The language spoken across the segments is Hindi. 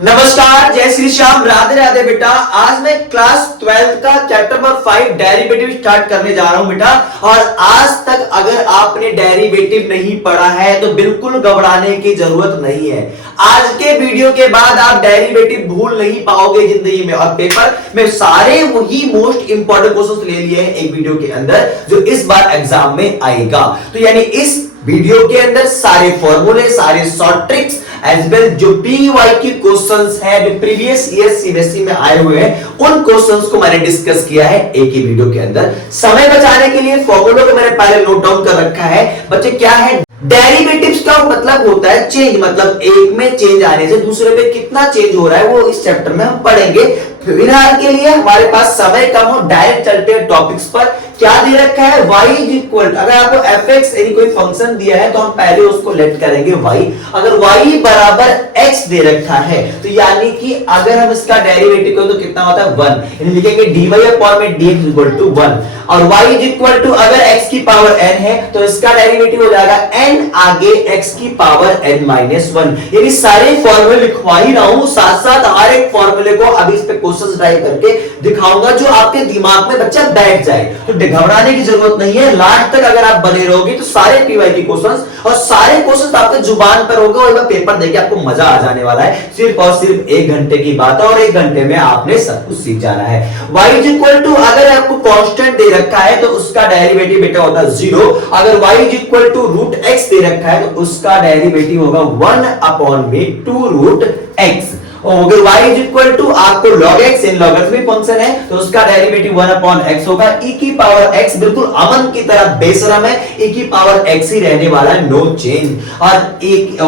नमस्कार, जय श्री श्याम, राधे राधे बेटा। आज मैं क्लास 12 का चैप्टर नंबर 5 डेरिवेटिव स्टार्ट करने जा रहा हूं बेटा। और आज तक अगर आपने डेरिवेटिव नहीं पढ़ा है तो बिल्कुल घबराने की जरूरत नहीं है। आज के वीडियो के बाद आप डेरिवेटिव भूल नहीं पाओगे जिंदगी में। और पेपर में सारे वही मोस्ट इंपॉर्टेंट क्वेश्चंस ले लिए हैं एक वीडियो के अंदर, जो इस बार एग्जाम में आएगा। तो यानी इस वीडियो के अंदर सारे फॉर्मूले, सारे शॉर्ट ट्रिक्स एज वेल जो पीवाई की क्वेश्चंस है जो प्रीवियस ईयर सीबीएसई में आए हुए हैं, उन क्वेश्चंस को मैंने डिस्कस किया है एक ही वीडियो के अंदर। समय बचाने के लिए फॉर्मूलों को मैंने पहले नोट डाउन कर रखा है। बच्चे क्या है डेरिवेटिव्स का मतलब होता है चेंज, मतलब एक में चेंज आने से दूसरे में कितना चेंज हो रहा है वो इस चैप्टर में हम पढ़ेंगे। फिलहाल के लिए हमारे पास समय कम हो, डायरेक्ट चलते हैं टॉपिक्स पर। क्या दे रखा है y इज इक्वल, अगर आपको fx यानी कोई फंक्शन दिया है तो हम पहले उसको लेट करेंगे y। अगर y बराबर x दे रखा है तो यानी कि अगर हम इसका डेरिवेटिव करें तो कितना होता है 1, यानी लिखेंगे dy अपॉन में dx इक्वल टू 1। और y इज इक्वल टू अगर x की पावर n है तो इसका डेरिवेटिव हो जाएगा n आगे x की पावर n माइनस 1। यानी सारे फॉर्मूले लिखवा ही रहा हूं, साथ साथ हर एक फॉर्मूले को अभी इस पे क्वेश्चंस ड्राइव करके दिखाऊंगा जो आपके दिमाग में बच्चा बैठ जाए। तो घबराने की जरूरत नहीं है। लास्ट तक अगर आप बने रहोगे तो सारे पीवाई के क्वेश्चंस और सारे क्वेश्चंस आपके जुबान पर होंगे और पेपर देके आपको मजा आ जाने वाला है। सिर्फ और सिर्फ 1 घंटे की बात है और 1 घंटे में आपने सब कुछ सीख जाना है। y इज इक्वल टू अगर आपको कांस्टेंट दे रखा है तो उसका डेरिवेटिव बेटा होता है 0। अगर y is equal to root x दे रखा है तो उसका डेरिवेटिव होगा 1 अपॉन में 2 रूट x। और अगर y इज इक्वल टू आपको log x इन लॉगरिथमिक फंक्शन है तो उसका डेरिवेटिव 1 अपॉन x होगा। e की पावर x बिल्कुल अमन की तरह बेशरम है, e की पावर x ही रहने वाला है, नो चेंज। और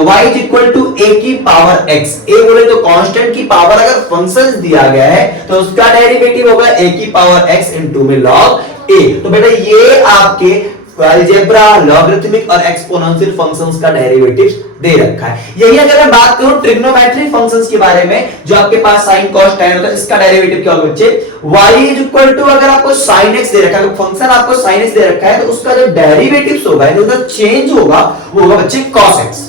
y is equal to a की पावर x, a बोले तो कांस्टेंट की पावर अगर फंक्शन दिया गया है तो उसका डेरिवेटिव होगा a की पावर x इनटू में log a। तो बेटा ये आपके अलजेब्रा, लॉगरिथमिक और एक्सपोनेंशियल फंक्शंस का डेरिवेटिव्स दे रखा है। यही अगर मैं बात करूं ट्रिग्नोमेट्रिक फंक्शंस के बारे में जो आपके पास sin cos tan होता है, इसका डेरिवेटिव क्या होगा बच्चे y इज इक्वल टू अगर आपको sin x दे रखा है, फंक्शन आपको sin x दे रखा है तो उसका जो डेरिवेटिव्स होगा, जो चेंज होगा वो होगा बच्चे cos x।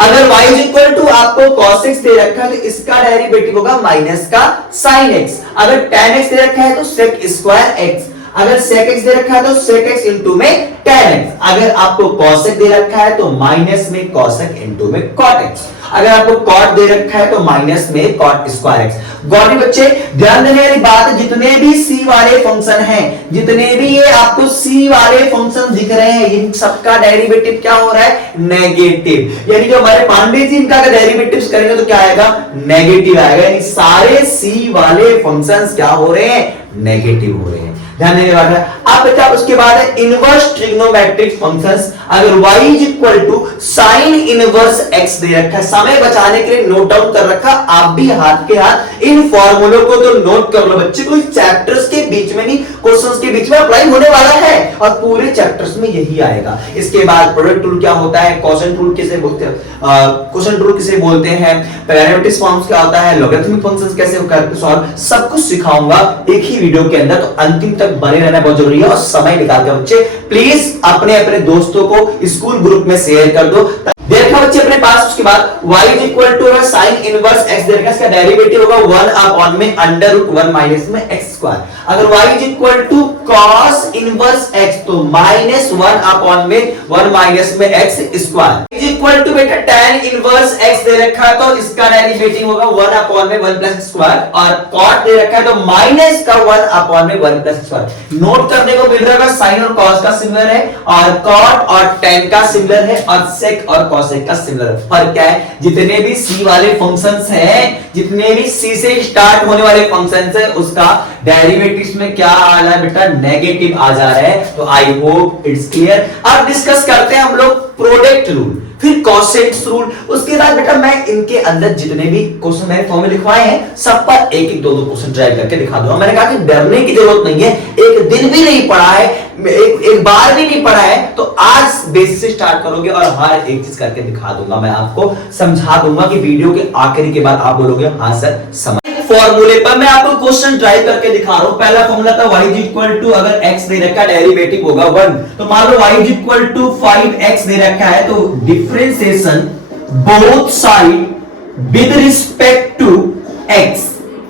अगर y इज इक्वल टू आपको cos x दे रखा है तो इसका डेरिवेटिव होगा माइनस का sin x। अगर tan x दे रखा है तो sec स्क्वायर x। अगर sec x दे रखा है तो sec x इनटू में tan x। अगर आपको cos x दे रखा है तो माइनस में cos x इनटू में cot x। अगर आपको cot दे रखा है तो माइनस में cot स्क्वायर x। गौरी बच्चे ध्यान देने वाली बात, जितने भी c वाले फंक्शन हैं, जितने भी ये आपको c वाले फंक्शन दिख रहे हैं, इन सबका डेरिवेटिव क्या हो रहा है नेगेटिव। यानी जो हमारे पांडे जी इनका अगर डेरिवेटिव्स करेंगे तो क्या आएगा नेगेटिव आएगा। यानी सारे c वाले फंक्शंस क्या हो रहे हैं नेगेटिव हो रहे हैं। ध्यान देने वाला है। अब बेटा उसके बाद है इनवर्स ट्रिग्नोमेट्रिक फंक्शंस। अगर y is equal to sine inverse x दे रखा है, समय बचाने के लिए नोट डाउन कर रखा, आप भी हाथ के हाथ इन फॉर्मूलों को तो नोट कर लो बच्चे। कोई चैप्टर्स के बीच में नहीं, क्वेश्चंस के बीच में अप्लाई होने वाला है और पूरे चैप्टर्स में यही आएगा। इसके बाद प्रोडक्ट रूल क्या होता है, क्वोशंट रूल किसे बोलते हैं, क्वोशंट रूल किसे बोलते हैं, पैरामीट्रिक फॉर्म्स क्या होता है, लॉगरिथमिक फंक्शंस कैसे करके सॉल्व, सब कुछ सिखाऊंगा एक ही वीडियो के अंदर। तो अंतिम तक बने रहना बहुत जरूरी है और समय निकाल कर बच्चे प्लीज अपने अपने दोस्तों को स्कूल ग्रुप में शेयर कर दो। देखा बच्चे अपने पास। उसके बाद y is equal to sine inverse x दे रखा है, इसका डेरिवेटिव होगा 1 अपॉन में अंडर रूट 1 माइनस में x स्क्वायर। अगर y is equal to cos inverse x तो माइनस 1 अपॉन में 1 माइनस में x square is equal to बेटा tan इनवर्स x दे रखा है तो इसका डेरिवेटिव होगा 1 अपॉन में 1 प्लस स्क्वायर। और cot दे रखा है तो माइनस का 1 अपॉन में 1 प्लस स्क्वायर। नोट करने को मिल रहा है sin और cos का सिमिलर है और cot और tan का सिमिलर है और sec और cos का सिमिलर। फर्क क्या है, जितने भी c वाले फंक्शंस हैं, जितने भी c से स्टार्ट होने वाले फंक्शंस है, उसका डेरिवेटिव्स में क्या आ रहा है बेटा नेगेटिव आ जा रहा है। तो आई होप इट्स क्लियर। अब डिस्कस करते हैं हम लोग प्रोडक्ट रूल, फिर कोसेंट रूल। उसके बाद बेटा मैं इनके अंदर जितने भी क्वेश्चन मैंने फॉर्मूले लिखवाए हैं सब पर एक एक दो क्वेश्चन ड्राइव करके दिखा दूंगा। मैंने कहा कि डरने की जरूरत नहीं है, एक दिन भी नहीं पढ़ा है, एक बार भी नहीं पढ़ा है तो आज बेस से स्टार्ट करोगे और हर एक चीज करके दिखा दूंगा। मैं आपको समझा दूंगा कि वीडियो के आखिरी के बाद आप बोलोगे हाँ सर समझ। फॉर्मूले पर मैं आपको क्वेश्चन ड्राइव करके दिखा रहा हूं। पहला फॉर्मूला था y इज इक्वल टू अगर x दे रखा है डेरिवेटिव होगा 1, तो मान लो y is equal to 5x दे रखा है तो differentiation both side with respect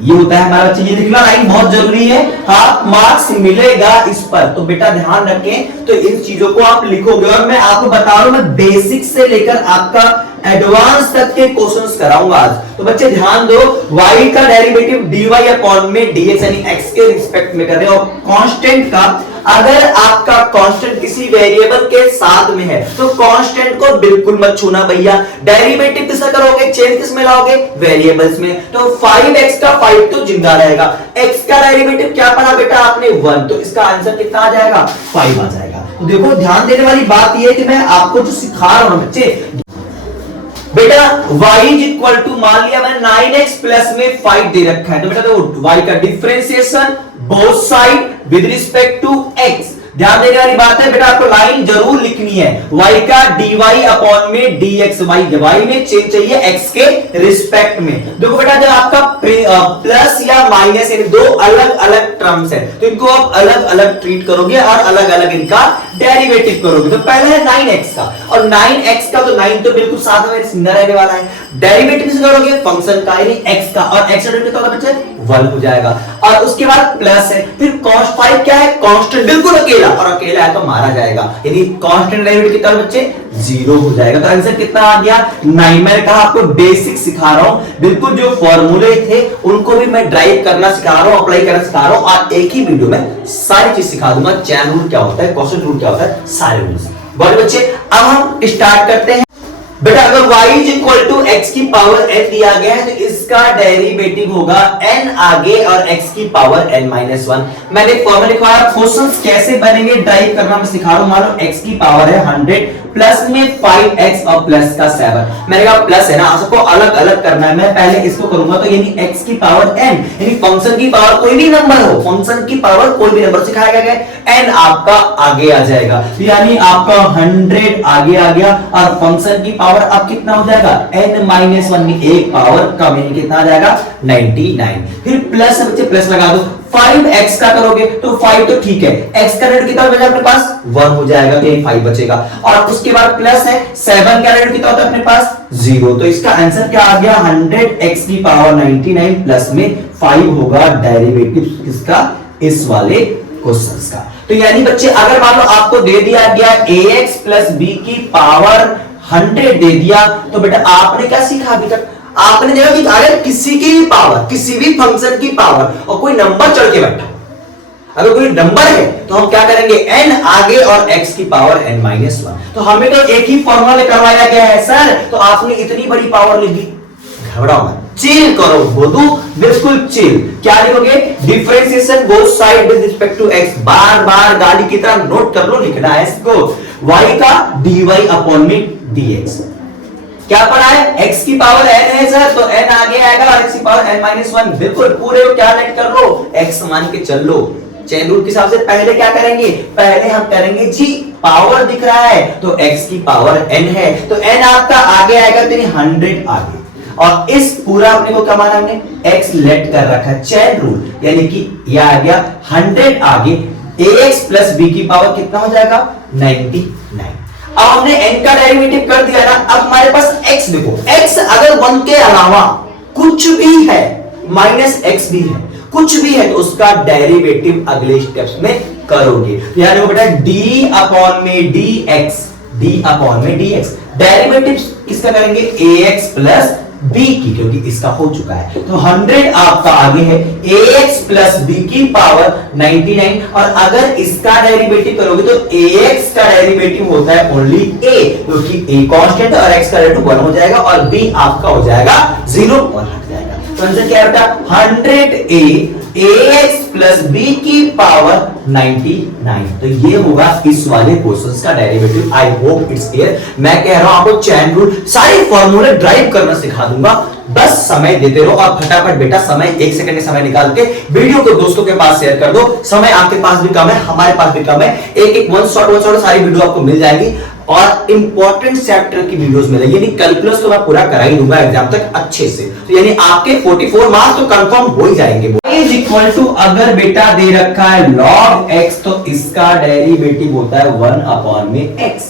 ये होता है हमारा बच्चे, ये लिखना लाइन बहुत जरूरी है, हाफ मार्क्स मिलेगा इस पर, तो बेटा ध्यान रखें। तो इन चीजों को आप लिखोगे और मैं आपको बता रहा हूं, मैं बेसिक से लेकर आपका एडवांस तक के क्वेश्चंस कराऊंगा आज। तो बच्चे ध्यान दो, y का डेरिवेटिव dy अपॉन में dx यानी x के रिस्पेक्ट में कर रहे हैं, और कांस्टेंट का अगर आपका कांस्टेंट किसी वेरिएबल के साथ में है तो कांस्टेंट को बिल्कुल मत छूना भैया। डेरिवेटिव किसका करोगे, चेंज किस में लाओगे, वेरिएबल्स में। तो 5x का 5 तो जिंदा रहेगा, x का डेरिवेटिव क्या पढ़ा बेटा आपने 1, तो इसका आंसर कितना आ जाएगा 5 आ जाएगा। तो देखो ध्यान देने वाली बात यह है कि मैं आपको जो सिखा रहा हूं बच्चे, बेटा y इज इक्वल टू, मान लिया मैंने 9x प्लस में 5 दे रखा है, तो बेटा तो y का differentiation both side with respect to x। ध्यान देने वाली बात है बेटा, आपको लाइन जरूर लिखनी है, y का dy अपॉन में dx, y में चेंज चाहिए x के रिस्पेक्ट में। देखो बेटा जब आपका प्लस या माइनस यानी दो अलग अलग टर्म्स है तो इनको आप अलग अलग ट्रीट करोगे और अलग अलग इनका डेरिवेटिव करोगे। तो पहले है 9x का, और 9x का तो 9 तो बिल्कुल साथ में सीधा रहने वाला है, डेरिवेटिव किसे करोगे फंक्शन का यानी x का, और x का डेरिवेटिव कितना होगा बच्चे 1 हो जाएगा, और उसके बाद प्लस है, फिर cos 5 क्या है कांस्टेंट बिल्कुल अकेला, और अकेला है तो मारा जाएगा, यानी कांस्टेंट डेरिवेटिव कितना बच्चे 0 हो जाएगा। तो आंसर कितना आ गया 9। मैंने कहा आपको बेसिक सिखा रहा हूं, बिल्कुल जो फॉर्मूले थे उनको भी मैं ड्राइव करना सिखा रहा हूं, अप्लाई करना सिखा रहा हूं, और एक ही वीडियो में सारी चीज सिखा दूंगा, चैन रूल क्या होता है, क्वेश्चन रूल क्या होता है, सारे रूल्स। बहुत बच्चे अब हम स्टार्ट करते हैं। बेटा अगर y is equal to x की पावर n दिया गया है तो इसका डेरिवेटिव होगा n आगे और x की पावर n माइनस 1। मैंने फॉर्मूला लिखवाया, क्वेश्चंस कैसे बनेंगे ड्राइव करना मैं सिखा रहा हूं। मान लो x की पावर है 100 प्लस में 5x और प्लस का 7, मैंने कहा प्लस है ना, सबको अलग अलग करना है, मैं पहले इसको करूंगा, तो यानी x की पावर n, यानी फंक्शन की पावर कोई भी नंबर हो, फंक्शन की पावर कोई भी नंबर सिखाया गया है, n आपका आगे आ जाएगा, यानी आपका 100 आगे आ गया, और फंक्शन की पावर अब कितना हो जाएगा n माइनस 1 में एक पावर कम, यानी कितना आ जाएगा 99। फिर प्लस बच्चे प्लस लगा दो, 5x का करोगे तो 5 तो ठीक है, x का रेट कितना बचा अपने पास 1 हो जाएगा, तो ये 5 बचेगा, और उसके बाद प्लस है 7 का रेट कितना होता है अपने पास 0, तो इसका आंसर क्या आ गया 100x की पावर 99 प्लस में 5 होगा डेरिवेटिव किसका, इस वाले क्वेश्चंस का। तो यानी बच्चे अगर मान लो आपको दे दिया गया ax प्लस b की पावर 100 दे दिया, तो बेटा आपने क्या सीखा अभी तक, आपने देखा कि अगर किसी की भी पावर, किसी भी फंक्शन की पावर और कोई नंबर चढ़ के बैठा, अगर कोई नंबर है तो हम क्या करेंगे n आगे और x की पावर n माइनस 1। तो हमें तो एक ही फॉर्मूला करवाया गया है सर, तो आपने इतनी बड़ी पावर लिख दी, घबराओ मत, चिल करो बोधू, बिल्कुल चिल। क्या लिखोगे, differentiation both side with respect to x, बार बार गाली की तरह नोट कर लो, लिखना है इसको, y का dy अपॉन में dx, क्या पढ़ा है x की पावर n है सर, तो n आगे आएगा और x की पावर n माइनस 1, बिल्कुल पूरे क्या लेट कर लो, x मान के चल लो। चेन रूल के हिसाब से पहले क्या करेंगे, पहले हम करेंगे जी पावर दिख रहा है तो x की पावर n है, तो n आपका आगे आएगा तो 100 आगे, और इस पूरा अपने को क्या माना हमने x लेट कर रखा है, चेन रूल, यानी कि यह आ गया 100 आगे, ax प्लस b की पावर कितना हो जाएगा 99। अब हमने n का डेरिवेटिव कर दिया ना, अब हमारे पास x देखो, x अगर 1 के अलावा कुछ भी है, माइनस x भी है, कुछ भी है, तो उसका डेरिवेटिव अगले स्टेप्स में करोगे। यानी बेटा d अपॉन में dx, d अपॉन में dx, डेरिवेटिव किसका करेंगे ax प्लस b की, क्योंकि इसका हो चुका है, तो 100 आपका आगे है, ax प्लस b की पावर 99, और अगर इसका डेरिवेटिव करोगे तो ax का डेरिवेटिव होता है ओनली a, क्योंकि a कांस्टेंट और x का डेरिवेटिव 1 हो जाएगा, और b आपका हो जाएगा 0 और हट जाएगा। तो आंसर क्या है बेटा 100a ax प्लस b की पावर 99, तो ये होगा इस वाले क्वेश्चंस का derivative. I hope it's clear. मैं कह रहा हूं आपको चैन रूल सारे फॉर्मूले ड्राइव करना सिखा दूंगा, बस समय देते रहो, और फटाफट बेटा समय 1 सेकंड के समय निकाल के वीडियो को दोस्तों के पास शेयर कर दो। समय आपके पास भी कम है, हमारे पास भी कम है, एक वन शॉट सारी वीडियो आपको मिल जाएगी, और इंपॉर्टेंट चैप्टर की वीडियोस मिलेगी, यानी कैलकुलस तो मैं पूरा करा ही दूंगा एग्जाम तक अच्छे से, तो यानी आपके 44 मार्क्स तो कंफर्म हो ही जाएंगे। इज इक्वल टू, अगर बेटा दे रखा है log x, तो इसका डेरिवेटिव होता है 1 अपॉन में x।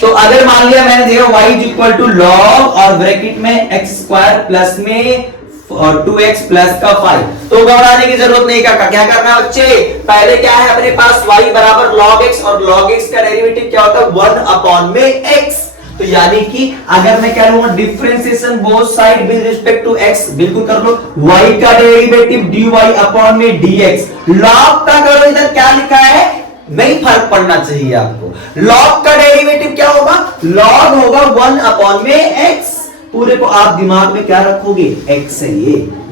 तो अगर मान लिया मैंने दिया y is equal to log और ब्रैकेट में x स्क्वायर प्लस में और 2x प्लस का 5। तो घबराने की जरूरत नहीं। क्या करना है बच्चे, पहले क्या है अपने पास y बराबर log x, और log x का डेरिवेटिव क्या होता है 1 अपॉन में x। तो यानी कि अगर मैं क्या लूंगा differentiation both side with respect to x, बिल्कुल कर लो, y का डेरिवेटिव dy अपॉन में dx। log का करो, इधर क्या लिखा है नहीं फर्क पड़ना चाहिए आपको। log का डेरिवेटिव क्या होगा, log होगा 1 अपॉन में x। पूरे को आप दिमाग में क्या रखोगे, x है,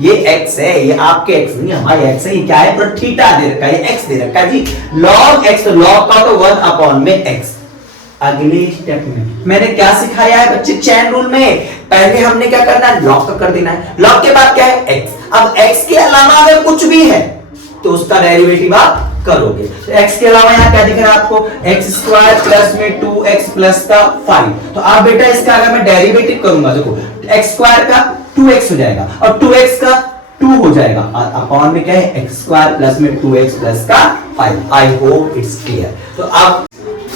ये x है, ये आपके x नहीं हमारे x है। ये क्या है, थीटा दे रखा है, x दे रखा है जी, log x। तो log का तो 1 अपॉन में x। अगले स्टेप में मैंने क्या सिखाया है बच्चे, चेन रूल में पहले हमने क्या करना है, लॉग का कर देना है, लॉग के बाद क्या है x। अब x के अलावा अगर कुछ भी है तो उसका डेरिवेटिव आप करोगे। तो x के अलावा यहाँ क्या दिख रहा है आपको, x स्क्वायर प्लस में 2x प्लस का 5। तो आप बेटा इसका अगर मैं डेरिवेटिव करूंगा, देखो x स्क्वायर का 2x हो जाएगा और 2x का 2 हो जाएगा, अपॉन में क्या है x स्क्वायर प्लस में 2x प्लस का 5। I hope it's clear. तो अब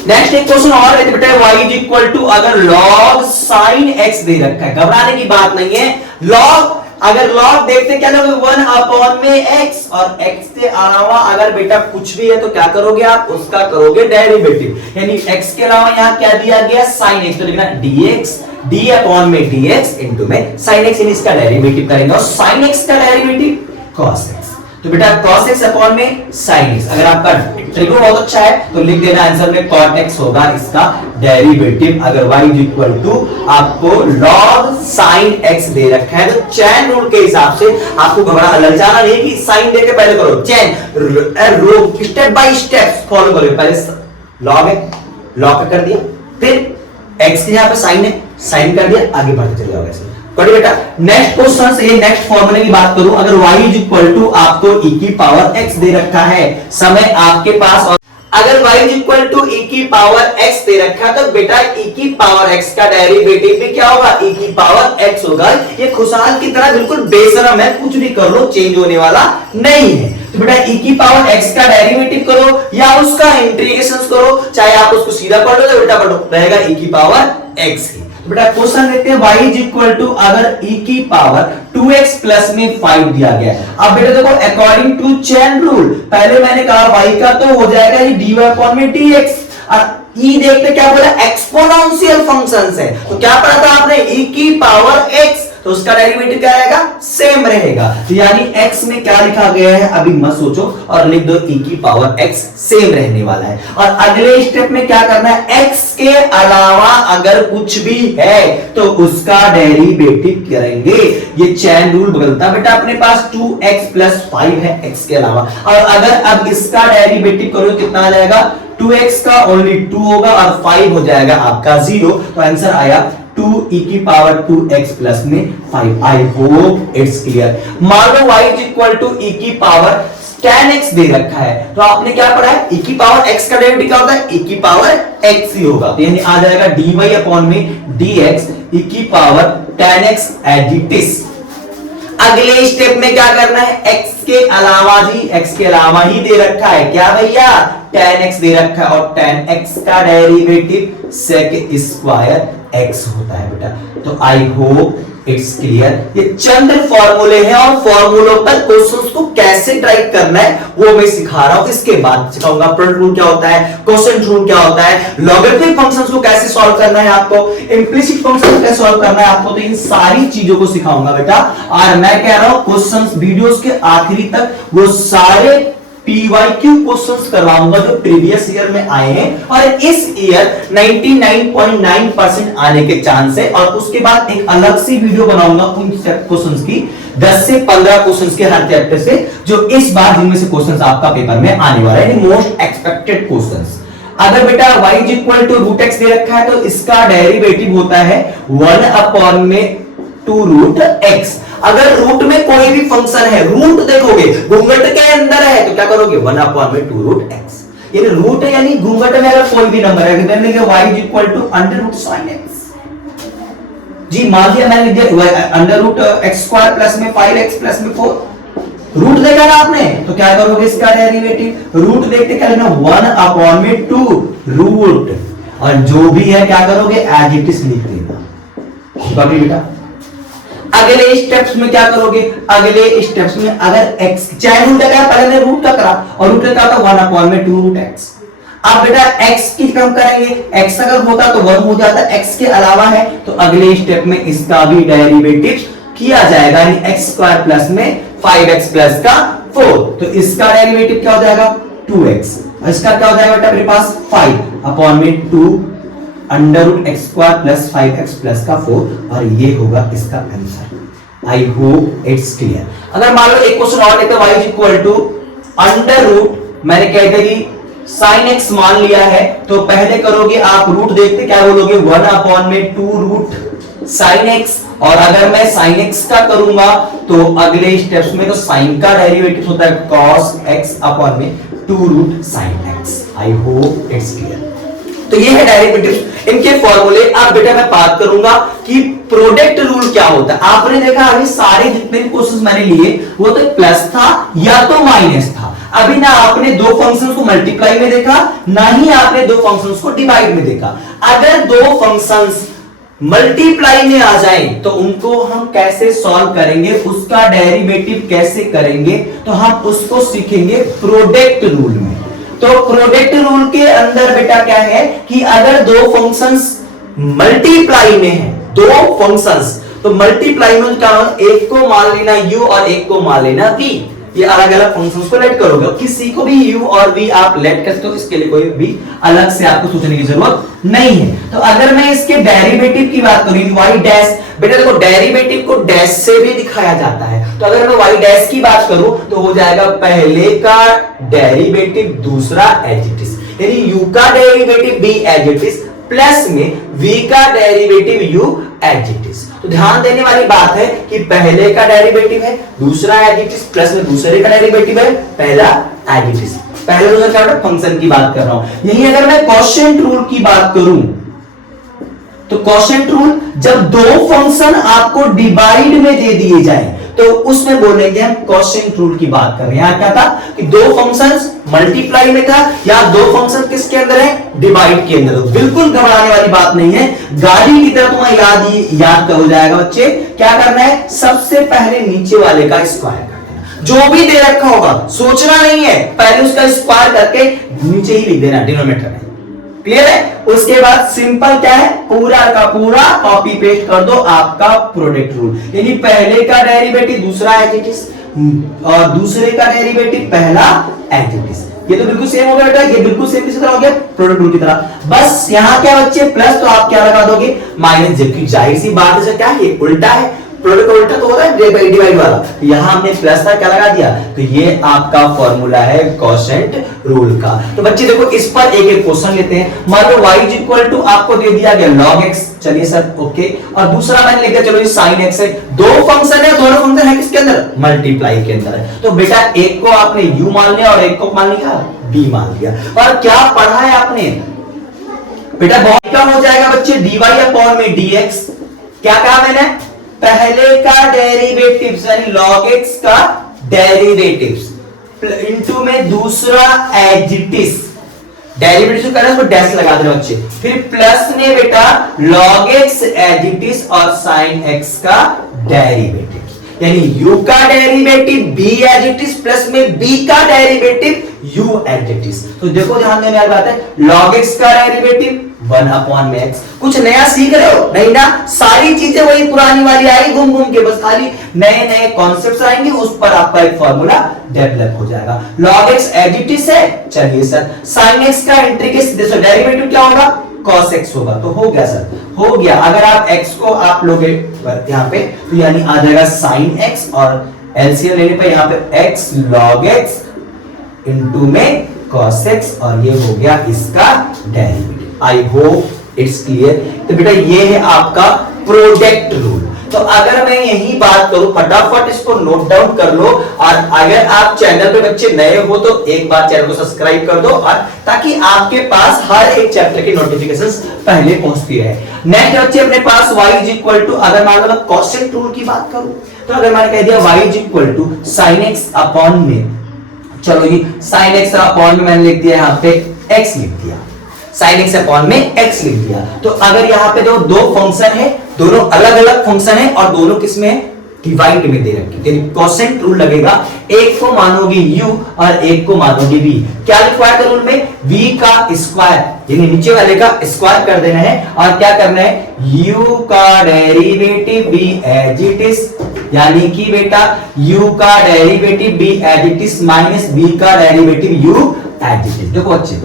नेक्स्ट एक क्वेश्चन और है बेटा, y इज इक्वल टू, अगर log sin x दे रखा है, घबराने की बात नहीं है। log अगर log देखते क्या लोगे 1 अपॉन में x, और x के अलावा अगर बेटा कुछ भी है तो क्या करोगे आप, उसका करोगे डेरिवेटिव। यानी x के अलावा यहाँ क्या दिया गया sin x, तो लिखना dx d अपॉन में dx इनटू में sin x, इसका डेरिवेटिव करेंगे और sin x का डेरिवेटिव cos x। तो बेटा cos x अपॉन में sin x। अगर आपका ट्रिगो बहुत अच्छा है तो लिख देना आंसर में cot x होगा इसका डेरिवेटिव। अगर y इज इक्वल टू आपको log sin x दे रखा है तो चैन रूल के हिसाब से आपको घबरा लग जाना नहीं कि साइन दे के पहले करो, चैन रो स्टेप बाय स्टेप फॉलो करो। पहले log है, log कर दिया, फिर x के यहां पे साइन है, साइन कर दिया, आगे बढ़ते चले जाओगे। पढ़िए बेटा नेक्स्ट क्वेश्चन से, नेक्स्ट फॉर्मूले की बात करूं, अगर y इज इक्वल टू आपको e की पावर x दे रखा है, समय आपके पास, और अगर y is equal to e की पावर x दे रखा तो बेटा e की पावर x का डेरिवेटिव भी क्या होगा, e की पावर x होगा। ये खुशहाल की तरह बिल्कुल बेशरम है, कुछ भी कर लो चेंज होने वाला नहीं है। तो बेटा e की पावर x का डेरिवेटिव करो या उसका इंटीग्रेशन करो, चाहे आप उसको सीधा पढ़ लो तो बेटा पढ़ो, रहेगा e की पावर x ही। बेटा क्वेश्चन देखते हैं, y इज इक्वल टू अगर e की पावर 2x प्लस में 5 दिया गया है। अब बेटा देखो अकॉर्डिंग टू चेन रूल, पहले मैंने कहा y का तो हो जाएगा ये dy अपॉन में dx, और e देखते क्या बोला एक्सपोनेंशियल फंक्शंस है, तो क्या पढ़ा था आपने e की पावर x, तो उसका डेरिवेटिव क्या रहेगा, सेम रहेगा। तो यानी x में क्या लिखा गया है अभी मत सोचो और लिख दो e की पावर x सेम रहने वाला है। और अगले स्टेप में क्या करना है, x के अलावा अगर कुछ भी है तो उसका डेरिवेटिव करेंगे। ये चैन रूल बदलता बेटा, अपने पास 2x प्लस 5 है x के अलावा, और अगर अब इसका डेरिवेटिव करो कितना आ जाएगा, 2x का ओनली 2 होगा और 5 हो जाएगा आपका 0। तो आंसर आया 2e की पावर 2x प्लस में 5। I hope it's clear. मान लो y is equal to e की पावर tan x दे रखा है, तो आपने क्या पढ़ा है, e की पावर x का डेरिवेटिव क्या होता है, e की पावर x ही होगा। तो यानी आ जाएगा dy अपॉन में dx e की power tan x as it is. अगले स्टेप में क्या करना है, x के अलावा जी, x के अलावा ही दे रखा है क्या भैया, tan x दे रखा है, और tan x का डेरिवेटिव sec स्क्वायर x होता है बेटा। तो आई होप इट्स क्लियर। ये चंद फॉर्मूले हैं और फॉर्मूलों पर क्वेश्चंस को कैसे ट्राई करना है वो मैं सिखा रहा हूं। इसके बाद सिखाऊंगा प्रोडक्ट रूल क्या होता है, क्वोशिएंट रूल क्या होता है, लॉगरिथमिक फंक्शंस को कैसे सॉल्व करना है आपको, इंप्लिसिट फंक्शन को कैसे सॉल्व करना है आपको। तो इन सारी चीजों को सिखाऊंगा बेटा। और मैं कह रहा हूं क्वेश्चंस वीडियोस के आखिरी तक वो सारे PYQ क्वेश्चंस करवाऊंगा जो प्रीवियस ईयर में आए हैं, और इस ईयर 99.9% आने के चांस है। और उसके बाद एक अलग सी वीडियो बनाऊंगा उन क्वेश्चंस की, 10 से 15 क्वेश्चंस के हर चैप्टर से, जो इस बार जिनमें से क्वेश्चंस आपका पेपर में आने वाला है, मोस्ट एक्सपेक्टेड क्वेश्चंस। अगर बेटा y is equal to root x दे रखा है तो इसका डेरिवेटिव होता है 1 अपॉन में 2 रूट x। अगर रूट में कोई भी फंक्शन है, रूट देखोगे घूंघट के अंदर है तो क्या करोगे, 1 अपॉन में 2 रूट x। ये रूट है यानी घूंघट में अगर कोई भी नंबर है, देन लिखे y is equal to under root sin x। जी मान लिया मैंने लिख दिया under root x square plus में 5x प्लस में 4। रूट देखा ना आपने, तो क्या करोगे इसका डेरिवेटिव, रूट देखते क्या लेना, 1 अपॉन में 2 रूट, और जो भी है क्या करोगे एज इट इज लिख देना। बेटा अगले स्टेप्स में क्या करोगे, अगले स्टेप्स में अगर x चैन रूट का पहले ने रूट का करा और रूट का था 1/2 रूट x। अब बेटा x की कम करेंगे, x अगर होता तो 1 हो जाता, x के अलावा है तो अगले स्टेप में इसका भी डेरिवेटिव किया जाएगा, यानी x स्क्वायर प्लस में 5x प्लस का 4, तो इसका डेरिवेटिव क्या हो जाएगा 2x, इसका क्या हो जाएगा बेटा मेरे पास 5/2 under root x square plus 5x plus का 4, और ये होगा इसका answer. I hope it's clear. अगर मान लो एक क्वेश्चन और लेते y is equal to under root, मैंने कह दिया कि साइन x मान लिया है, तो पहले करोगे आप रूट देखते क्या बोलोगे 1/2 रूट साइन x, और अगर मैं साइन x का करूंगा तो अगले स्टेप्स में तो साइन का डेरिवेटिव होता है cos x/2 root sine x। I hope it's clear. तो ये है डेरिवेटिव, इनके फॉर्मूले। अब बेटा मैं बात करूंगा कि प्रोडक्ट रूल क्या होता है। आपने देखा अभी सारे जितने भी क्वेश्चंस मैंने लिए वो तो प्लस था या तो माइनस था, अभी ना आपने दो फंक्शंस को मल्टीप्लाई में देखा, ना ही आपने दो फंक्शंस को डिवाइड में देखा। अगर दो फंक्शंस मल्टीप्लाई में आ जाए तो उनको हम कैसे सॉल्व करेंगे, उसका डेरिवेटिव कैसे करेंगे, तो हम उसको सीखेंगे प्रोडक्ट रूल में। तो प्रोडक्ट रूल के अंदर बेटा क्या है कि अगर दो फंक्शंस मल्टीप्लाई में है, दो फंक्शंस तो मल्टीप्लाई में क्या होगा, एक को मान लेना u और एक को मान लेना v, ये अलग अलग फंक्शंस को लेट करोगे, किसी को भी u और v आप लेट कर सकते हो, इसके लिए कोई भी अलग से आपको सोचने की जरूरत नहीं है। तो अगर मैं इसके डेरिवेटिव की बात करूं y डैश, बेटा देखो डेरिवेटिव को डैश से भी दिखाया जाता है, तो अगर मैं y डैश की बात करूं तो हो जाएगा पहले का डेरिवेटिव दूसरा एज इट इज, यानी u का derivative b as it is plus में v का derivative u as it is. तो ध्यान देने वाली बात है कि पहले का डेरिवेटिव है दूसरा एज इट इज प्लस में दूसरे का डेरिवेटिव है पहला एज इट इज। पहले दूसरा क्या फंक्शन की बात कर रहा हूं। यही अगर मैं क्वोशिएंट रूल की बात करूं तो क्वोशिएंट रूल जब दो फंक्शन आपको डिवाइड में दे दिए जाए तो उसमें बोलेंगे हम क्वोशिएंट रूल की बात कर रहे हैं। यहां क्या था कि दो फंक्शंस मल्टीप्लाई में था या दो फंक्शन किसके अंदर है, डिवाइड के अंदर। तो बिल्कुल घबराने वाली बात नहीं है, गाड़ी की तरह तुम्हें याद हो जाएगा बच्चे। क्या करना है, सबसे पहले नीचे वाले का स्क्वायर कर देना, जो भी दे रखा होगा सोचना नहीं है, पहले उसका स्क्वायर करके नीचे ही लिख देना डिनोमिनेटर में। क्लियर है। उसके बाद सिंपल क्या है, पूरा का पूरा कॉपी पेस्ट कर दो आपका प्रोडक्ट रूल, यानी पहले का डेरिवेटिव दूसरा एज इट इज और दूसरे का डेरिवेटिव पहला एज इट इज। ये तो बिल्कुल सेम हो गया बेटा, ये बिल्कुल सेम किसी तरह हो गया प्रोडक्ट रूल की तरह। बस यहां क्या बच्चे प्लस, तो आप क्या लगा दोगे माइनस, जबकि जाहिर सी बात है क्या है ये उल्टा है, प्रोडक्ट का उल्टा तो होता है डिवाइड वाला, यहां हमने प्लस था क्या लगा दिया, तो ये आपका फॉर्मूला है क्वोशिएंट रूल का। तो बच्चे देखो इस पर एक एक क्वेश्चन लेते हैं। मान लो y इज इक्वल टू आपको दे दिया गया log x, चलिए सर ओके, और दूसरा मैंने लिखा चलो ये sin x है। दो फंक्शन है, दोनों फंक्शन है किसके अंदर, मल्टीप्लाई के अंदर है। तो बेटा एक को आपने u मान लिया और एक को मान लिया b मान लिया, और क्या पढ़ा है आपने बेटा, बहुत क्या हो जाएगा बच्चे dy अपॉन में dx। क्या कहा मैंने, पहले का डेरिवेटिव यानी log x का डेरिवेटिव इनटू में दूसरा एज इट इज, डेरिवेटिव करना है उसको डैश लगा देना बच्चे, फिर प्लस में बेटा log x as it is और sin x का डेरिवेटिव, यानी u का derivative b as it is plus में b का derivative u as it is. तो देखो ध्यान देने वाली बात है, log x का डेरिवेटिव 1/x। कुछ नया सीख रहे हो नहीं ना, सारी चीजें वही पुरानी वाली आई घूम घूम के, बस खाली नए नए कॉन्सेप्ट्स आएंगे, उस पर आपका एक फॉर्मूला डेवलप हो जाएगा। log x as it is है, चलिए सर sin x का एंट्री के सीधे से डेरिवेटिव क्या होगा, cos x होगा। तो हो गया सर, हो गया। अगर आप x को आप लोगे यहाँ पे तो यानी आ जाएगा sin x और एलसीएम लेने पे यहाँ पे x log x इनटू में cos x, और ये हो गया इसका derivative. I hope it's clear. तो बेटा ये है आपका प्रोडक्ट रूल। तो अगर मैं यही बात करूं, फटाफट इसको नोट डाउन कर लो, और अगर आप चैनल पे बच्चे नए हो तो एक बार चैनल को सब्सक्राइब कर दो, और ताकि आपके पास हर एक चैप्टर की नोटिफिकेशंस पहले पहुंचती रहे। नेक्स्ट बच्चे अपने पास y इज इक्वल टू, अगर मान लो क्वोशिएंट रूल की बात करूं तो अगर मैंने कह दिया y is equal to sin x upon में, चलो जी sin x अपॉन में मैंने लिख दिया यहाँ पे x लिख दिया, sin x अपॉन में x लिख दिया। तो अगर यहाँ पे दो फंक्शन है, दोनों अलग अलग फंक्शन है और दोनों किसमें है, डिवाइड में दे रखी, कोसेंट रूल लगेगा, एक को मानोगे u और एक को मानोगे v। क्या लिखवाया था रूल में, v का स्क्वायर यानी नीचे वाले का स्क्वायर कर देना है और क्या करना है, u का derivative v as it is, यानी कि बेटा u का derivative v as it is minus v का derivative u as it is. देखो अच्छे,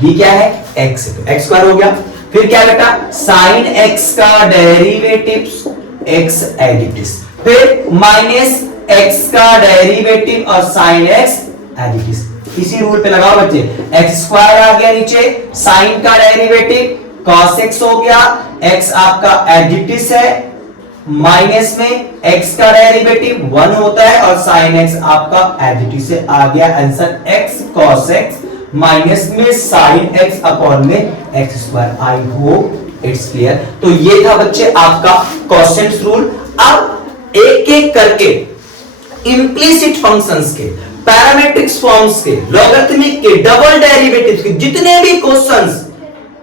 v क्या है, x, x स्क्वायर हो गया। फिर क्या बेटा, साइन x का derivative x as it is, फिर माइनस x का डेरिवेटिव और sine x as it is. इसी रूल पे लगाओ बच्चे, x स्क्वायर आ गया नीचे, साइन का डेरिवेटिव cos x हो गया, x आपका एज इट इज है, माइनस में x का डेरिवेटिव 1 होता है और साइन x आपका एज इट इज से आ गया answer x cos x minus में साइन x अपॉन में x square. I hope it's clear. तो ये था बच्चे आपका कोसेंट रूल। अब एक एक करके इंप्लिसिट फंक्शंस के, पैरामेट्रिक्स फॉर्म्स के, लॉगरिथमिक के, डबल डेरिवेटिव्स के जितने भी क्वेश्चंस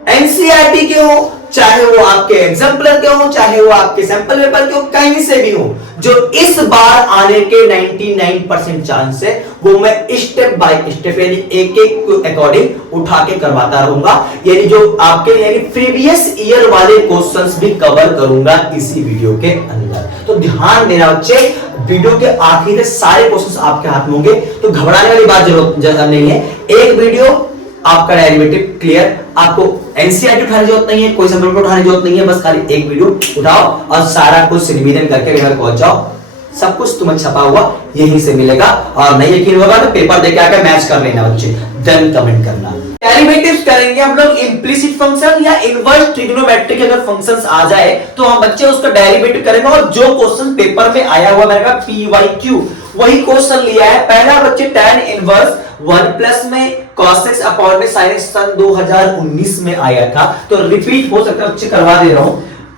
एनसीईआरटी के हो, चाहे वो आपके एग्जाम्पलर के हो, चाहे वो आपके सैंपल पेपर के हो, कहीं से भी हो, जो इस बार आने के 99% चांस है, वो मैं स्टेप बाय स्टेप यानी एक एक अकॉर्डिंग उठा के करवाता रहूंगा। यानी जो आपके यानी प्रीवियस ईयर वाले क्वेश्चंस भी कवर करूंगा इसी वीडियो के अंदर। तो ध्यान देना बच्चे, वीडियो के आखिर में सारे क्वेश्चंस आपके हाथ में होंगे, तो घबराने वाली बात जरूरत नहीं है। एक वीडियो आपका डेरिवेटिव क्लियर, आपको एनसीईआरटी उठाने की जरूरत नहीं है, कोई सैंपल पेपर उठाने की जरूरत नहीं है, बस खाली एक वीडियो उठाओ और सारा कुछ रिवीजन करके घर पहुंच जाओ। सब कुछ तुम्हें छपा हुआ यहीं से मिलेगा, और नहीं यकीन होगा तो पेपर देके आकर मैच कर लेना बच्चे, देन कमेंट करना। डेरिवेटिव्स करेंगे हम लोग इंप्लिसिट फंक्शन या इनवर्स ट्रिग्नोमेट्रिक अगर फंक्शंस आ जाए तो हम बच्चे उसका डेरिवेटिव करेंगे, और जो क्वेश्चन पेपर में आया हुआ मैंने कहा PYQ वही क्वेश्चन लिया है। पहला बच्चे tan इनवर्स 1 प्लस में cos x अपॉन में sin x सन 2019 में आया था, तो रिपीट हो सकता है बच्चे, करवा दे रहा हूं।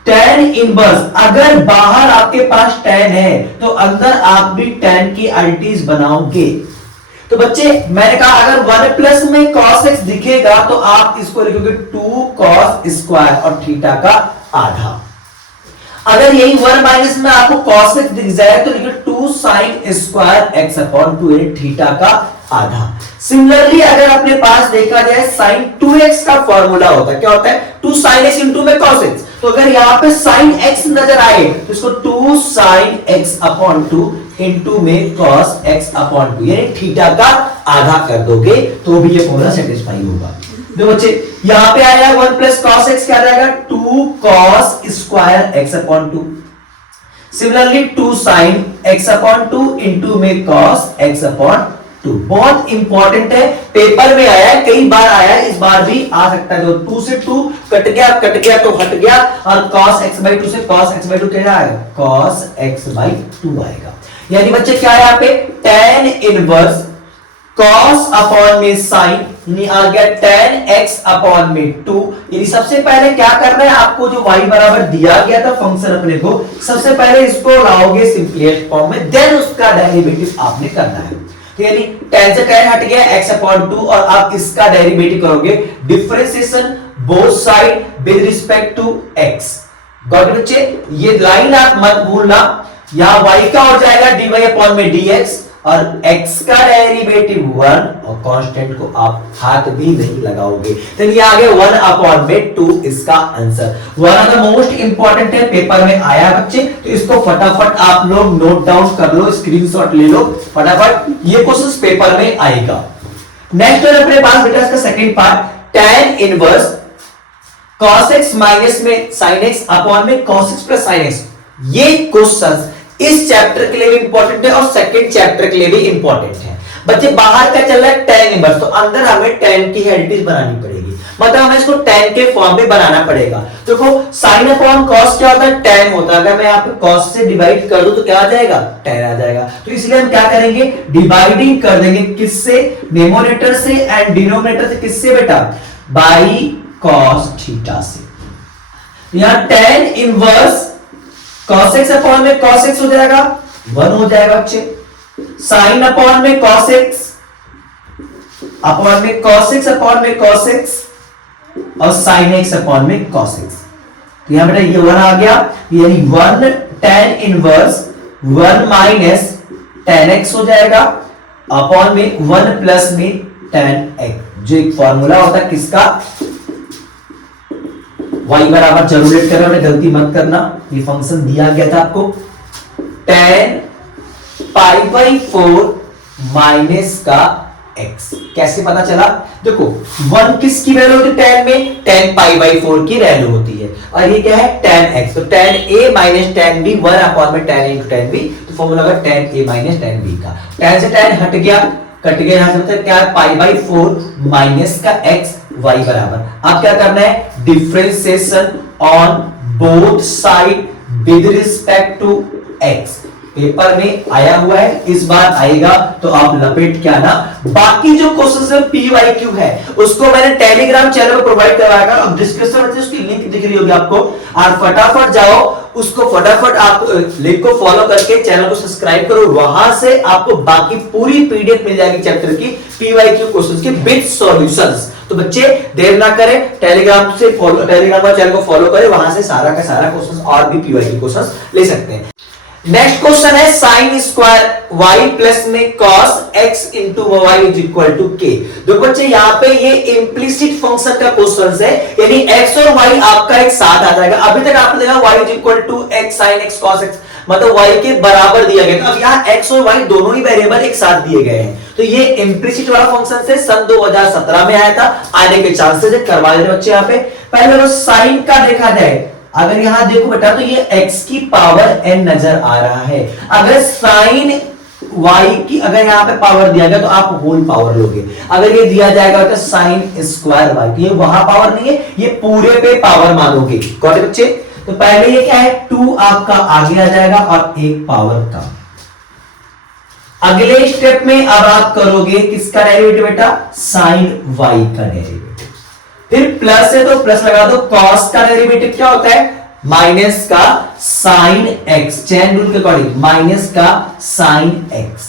tan इनवर्स, अगर बाहर आपके पास tan है तो अंदर आप भी tan की आइडेंटिटीज बनाओगे। तो बच्चे मैंने कहा अगर 1 प्लस में cos x दिखेगा तो आप इसको लिखोगे 2 cos स्क्वायर और थीटा का आधा। अगर यही 1 माइनस में आपको cos x दिख जाए तो लिखो 2 sin square x upon 2 theta का आधा। सिमिलरली अगर अपने पास देखा जाए sin 2x का फॉर्मूला होता है, क्या होता है, 2 sin x इंटू में cos x। तो अगर यहां पे sin x नजर आए तो इसको 2 sin x अपॉन 2 इंटू में cos x अपॉन 2 यानी थीटा का आधा कर दोगे तो भी ये फॉर्मूला सेटिस्फाई होगा। देखो बच्चे यहां पे आया 1 प्लस cos x क्या रहेगा, 2 cos square x upon 2। Similarly 2 sin x upon 2 into में cos x अपॉन 2। बहुत इंपॉर्टेंट है, पेपर में आया है, कई बार आया है, इस बार भी आ सकता है। जो 2 से 2 कट गया तो हट गया, और cos x/2 से cos x/2 क्या आएगा, cos x/2 आएगा। यानी बच्चे क्या है यहाँ पे, tan इनवर्स cos अपॉन में sin यानी आ गया tan x अपॉन में 2। यानी सबसे पहले क्या करना है आपको, जो y बराबर दिया गया था फंक्शन अपने को, सबसे पहले इसको लाओगे सिंपलीस्ट फॉर्म में, देन उसका डेरिवेटिव आपने करना है। तो यानी tan से tan हट गया x अपॉन 2 और आप इसका डेरिवेटिव करोगे, differentiation both side with respect to x। Got बच्चे, ये लाइन आप मत भूलना, यहां y का हो जाएगा dy अपॉन में dx और x का डेरिवेटिव 1 और कांस्टेंट को आप हाथ भी नहीं लगाओगे। तो ये आ गया 1 अपॉन में 2 इसका answer. One of the most important है, पेपर में आया बच्चे, तो इसको फटाफट आप लोग नोट डाउन कर लो, स्क्रीनशॉट ले लो फटाफट, ये क्वेश्चन पेपर में आएगा। नेक्स्ट है अपने पास बेटा इसका second part, tan inverse cos x minus में sin x अपॉन में cos x plus sin x। ये क्वेश्चंस इस चैप्टर के लिए भी इंपॉर्टेंट है और सेकंड चैप्टर के लिए भी इंपॉर्टेंट है। बच्चे बाहर क्या चल रहा है, tan इनवर्स, तो अंदर हमें tan की आइडेंटिटीज बनानी पड़ेगी, मतलब हमें इसको tan के फॉर्म में बनाना पड़ेगा। देखो sin अपॉन cos क्या होता है, tan होता है, अगर मैं यहाँ पे cos से डिवाइड कर दूं तो क्या आ जाएगा, tan आ जाएगा। तो इसलिए हम क्या करेंगे, डिवाइडिंग कर देंगे, किससे, न्यूमरेटर से, एंड डिनोमिनेटर से किससे बेटा, बाई cos थीटा से। यहाँ tan inverse cos x upon में cos x हो जाएगा 1 हो जाएगा बच्चे, sin अपॉन में cos x अपॉन में cos x अपॉन में cos x और sin x अपॉन में cos x। तो यहां बेटा ये 1 आ गया, यानी 1 tan इनवर्स 1 माइनस 10x हो जाएगा अपॉन में 1 प्लस में 10x, जो एक फॉर्मूला होता है किसका, y बराबर, जरूर लेट करना, गलती मत करना, ये फंक्शन दिया गया था आपको, tan π/4 माइनस का x। कैसे पता चला, देखो 1 किसकी वैल्यू होती है tan में, tan π/4 की वैल्यू होती है, और ये क्या है tan x, तो tan a minus tan b 1 upon में tan a into tan b, तो फॉर्मूला होगा tan a minus tan b का, tan से tan हट गया, कट गया, यहां से मतलब क्या है π/4 माइनस का x, y बराबर, अब क्या करना है, differentiation on both side with respect to x। Paper में आया हुआ है, इस बार आएगा तो आप लपेट के आना। बाकी जो क्वेश्चंस है PYQ है उसको मैंने टेलीग्राम चैनल पर प्रोवाइड करवाया था, अब डिस्क्रिप्शन में उसकी लिंक दिख रही होगी आपको, और फटाफट जाओ उसको, फटाफट आप लिंक को फॉलो करके चैनल को सब्सक्राइब करो, वहां से आपको बाकी पूरी पीडीएफ मिल जाएगी चैप्टर की PYQ क्वेश्चंस के विद सॉल्यूशंस। तो बच्चे देर ना करें, टेलीग्राम से फॉलो, टेलीग्राम पर चैनल को फॉलो करें, वहां से सारा का सारा क्वेश्चंस और भी PYQ क्वेश्चंस ले सकते हैं। नेक्स्ट क्वेश्चन है साइन स्क्वायर y प्लस में cos x into y is equal to k। देखो बच्चे यहाँ पे ये इम्प्लिसिट फंक्शन का क्वेश्चन है, यानी x और y आपका एक साथ आ जाएगा। अभी तक आपने देखा y is equal to x sin x cos x, मतलब y के बराबर दिया गया, अब यहाँ x और y दोनों ही वेरिएबल एक साथ दिए गए हैं, तो ये इम्प्लिसिट वाला फंक्शन से सन 2017 में आया था, आने के चांसेस है, करवा देते बच्चे। यहाँ पे पहले तो साइन का देखा जाए, अगर यहां देखो बेटा तो ये x की पावर n नजर आ रहा है, अगर साइन y की अगर यहां पे पावर दिया गया तो आप होल पावर लोगे, अगर ये दिया जाएगा तो साइन स्क्वायर y, तो ये वहां पावर नहीं है, ये पूरे पे पावर मानोगे। गॉट इट बच्चे, तो पहले ये क्या है 2 आपका आगे आ जाएगा और एक पावर कम। अगले स्टेप में अब आप करोगे किसका डेरिवेटिव बेटा, साइन y का डेरिवेटिव, फिर प्लस है तो प्लस लगा दो, कॉस का डेरिवेटिव क्या होता है, माइनस का साइन x, चैन रूल के अकॉर्डिंग माइनस का साइन x।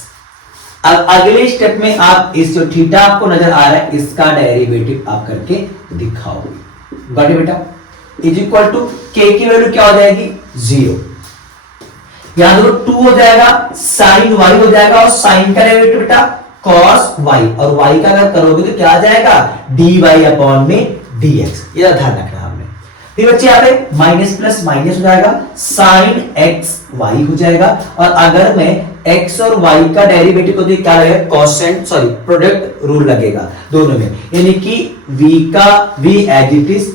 अब अगले स्टेप में आप इस जो थीटा आपको नजर आ रहा है इसका डेरिवेटिव आप करके दिखाओ। गॉट इट बेटा, इज इक्वल टू k की वैल्यू क्या हो जाएगी 0, यहां देखो 2 हो जाएगा, साइन y हो जाएगा, और साइन का डेरिवेटिव बेटा cos y, और y का अगर करोगे तो क्या आ जाएगा dy अपॉन में dx, ये ध्यान रखना आपने। फिर बच्चे यहाँ पे माइनस प्लस माइनस हो जाएगा, साइन x y हो जाएगा, और अगर मैं x और y का डेरिवेटिव को तो क्या लगेगा, कोसेंट सॉरी प्रोडक्ट रूल लगेगा दोनों में, यानी कि v as it is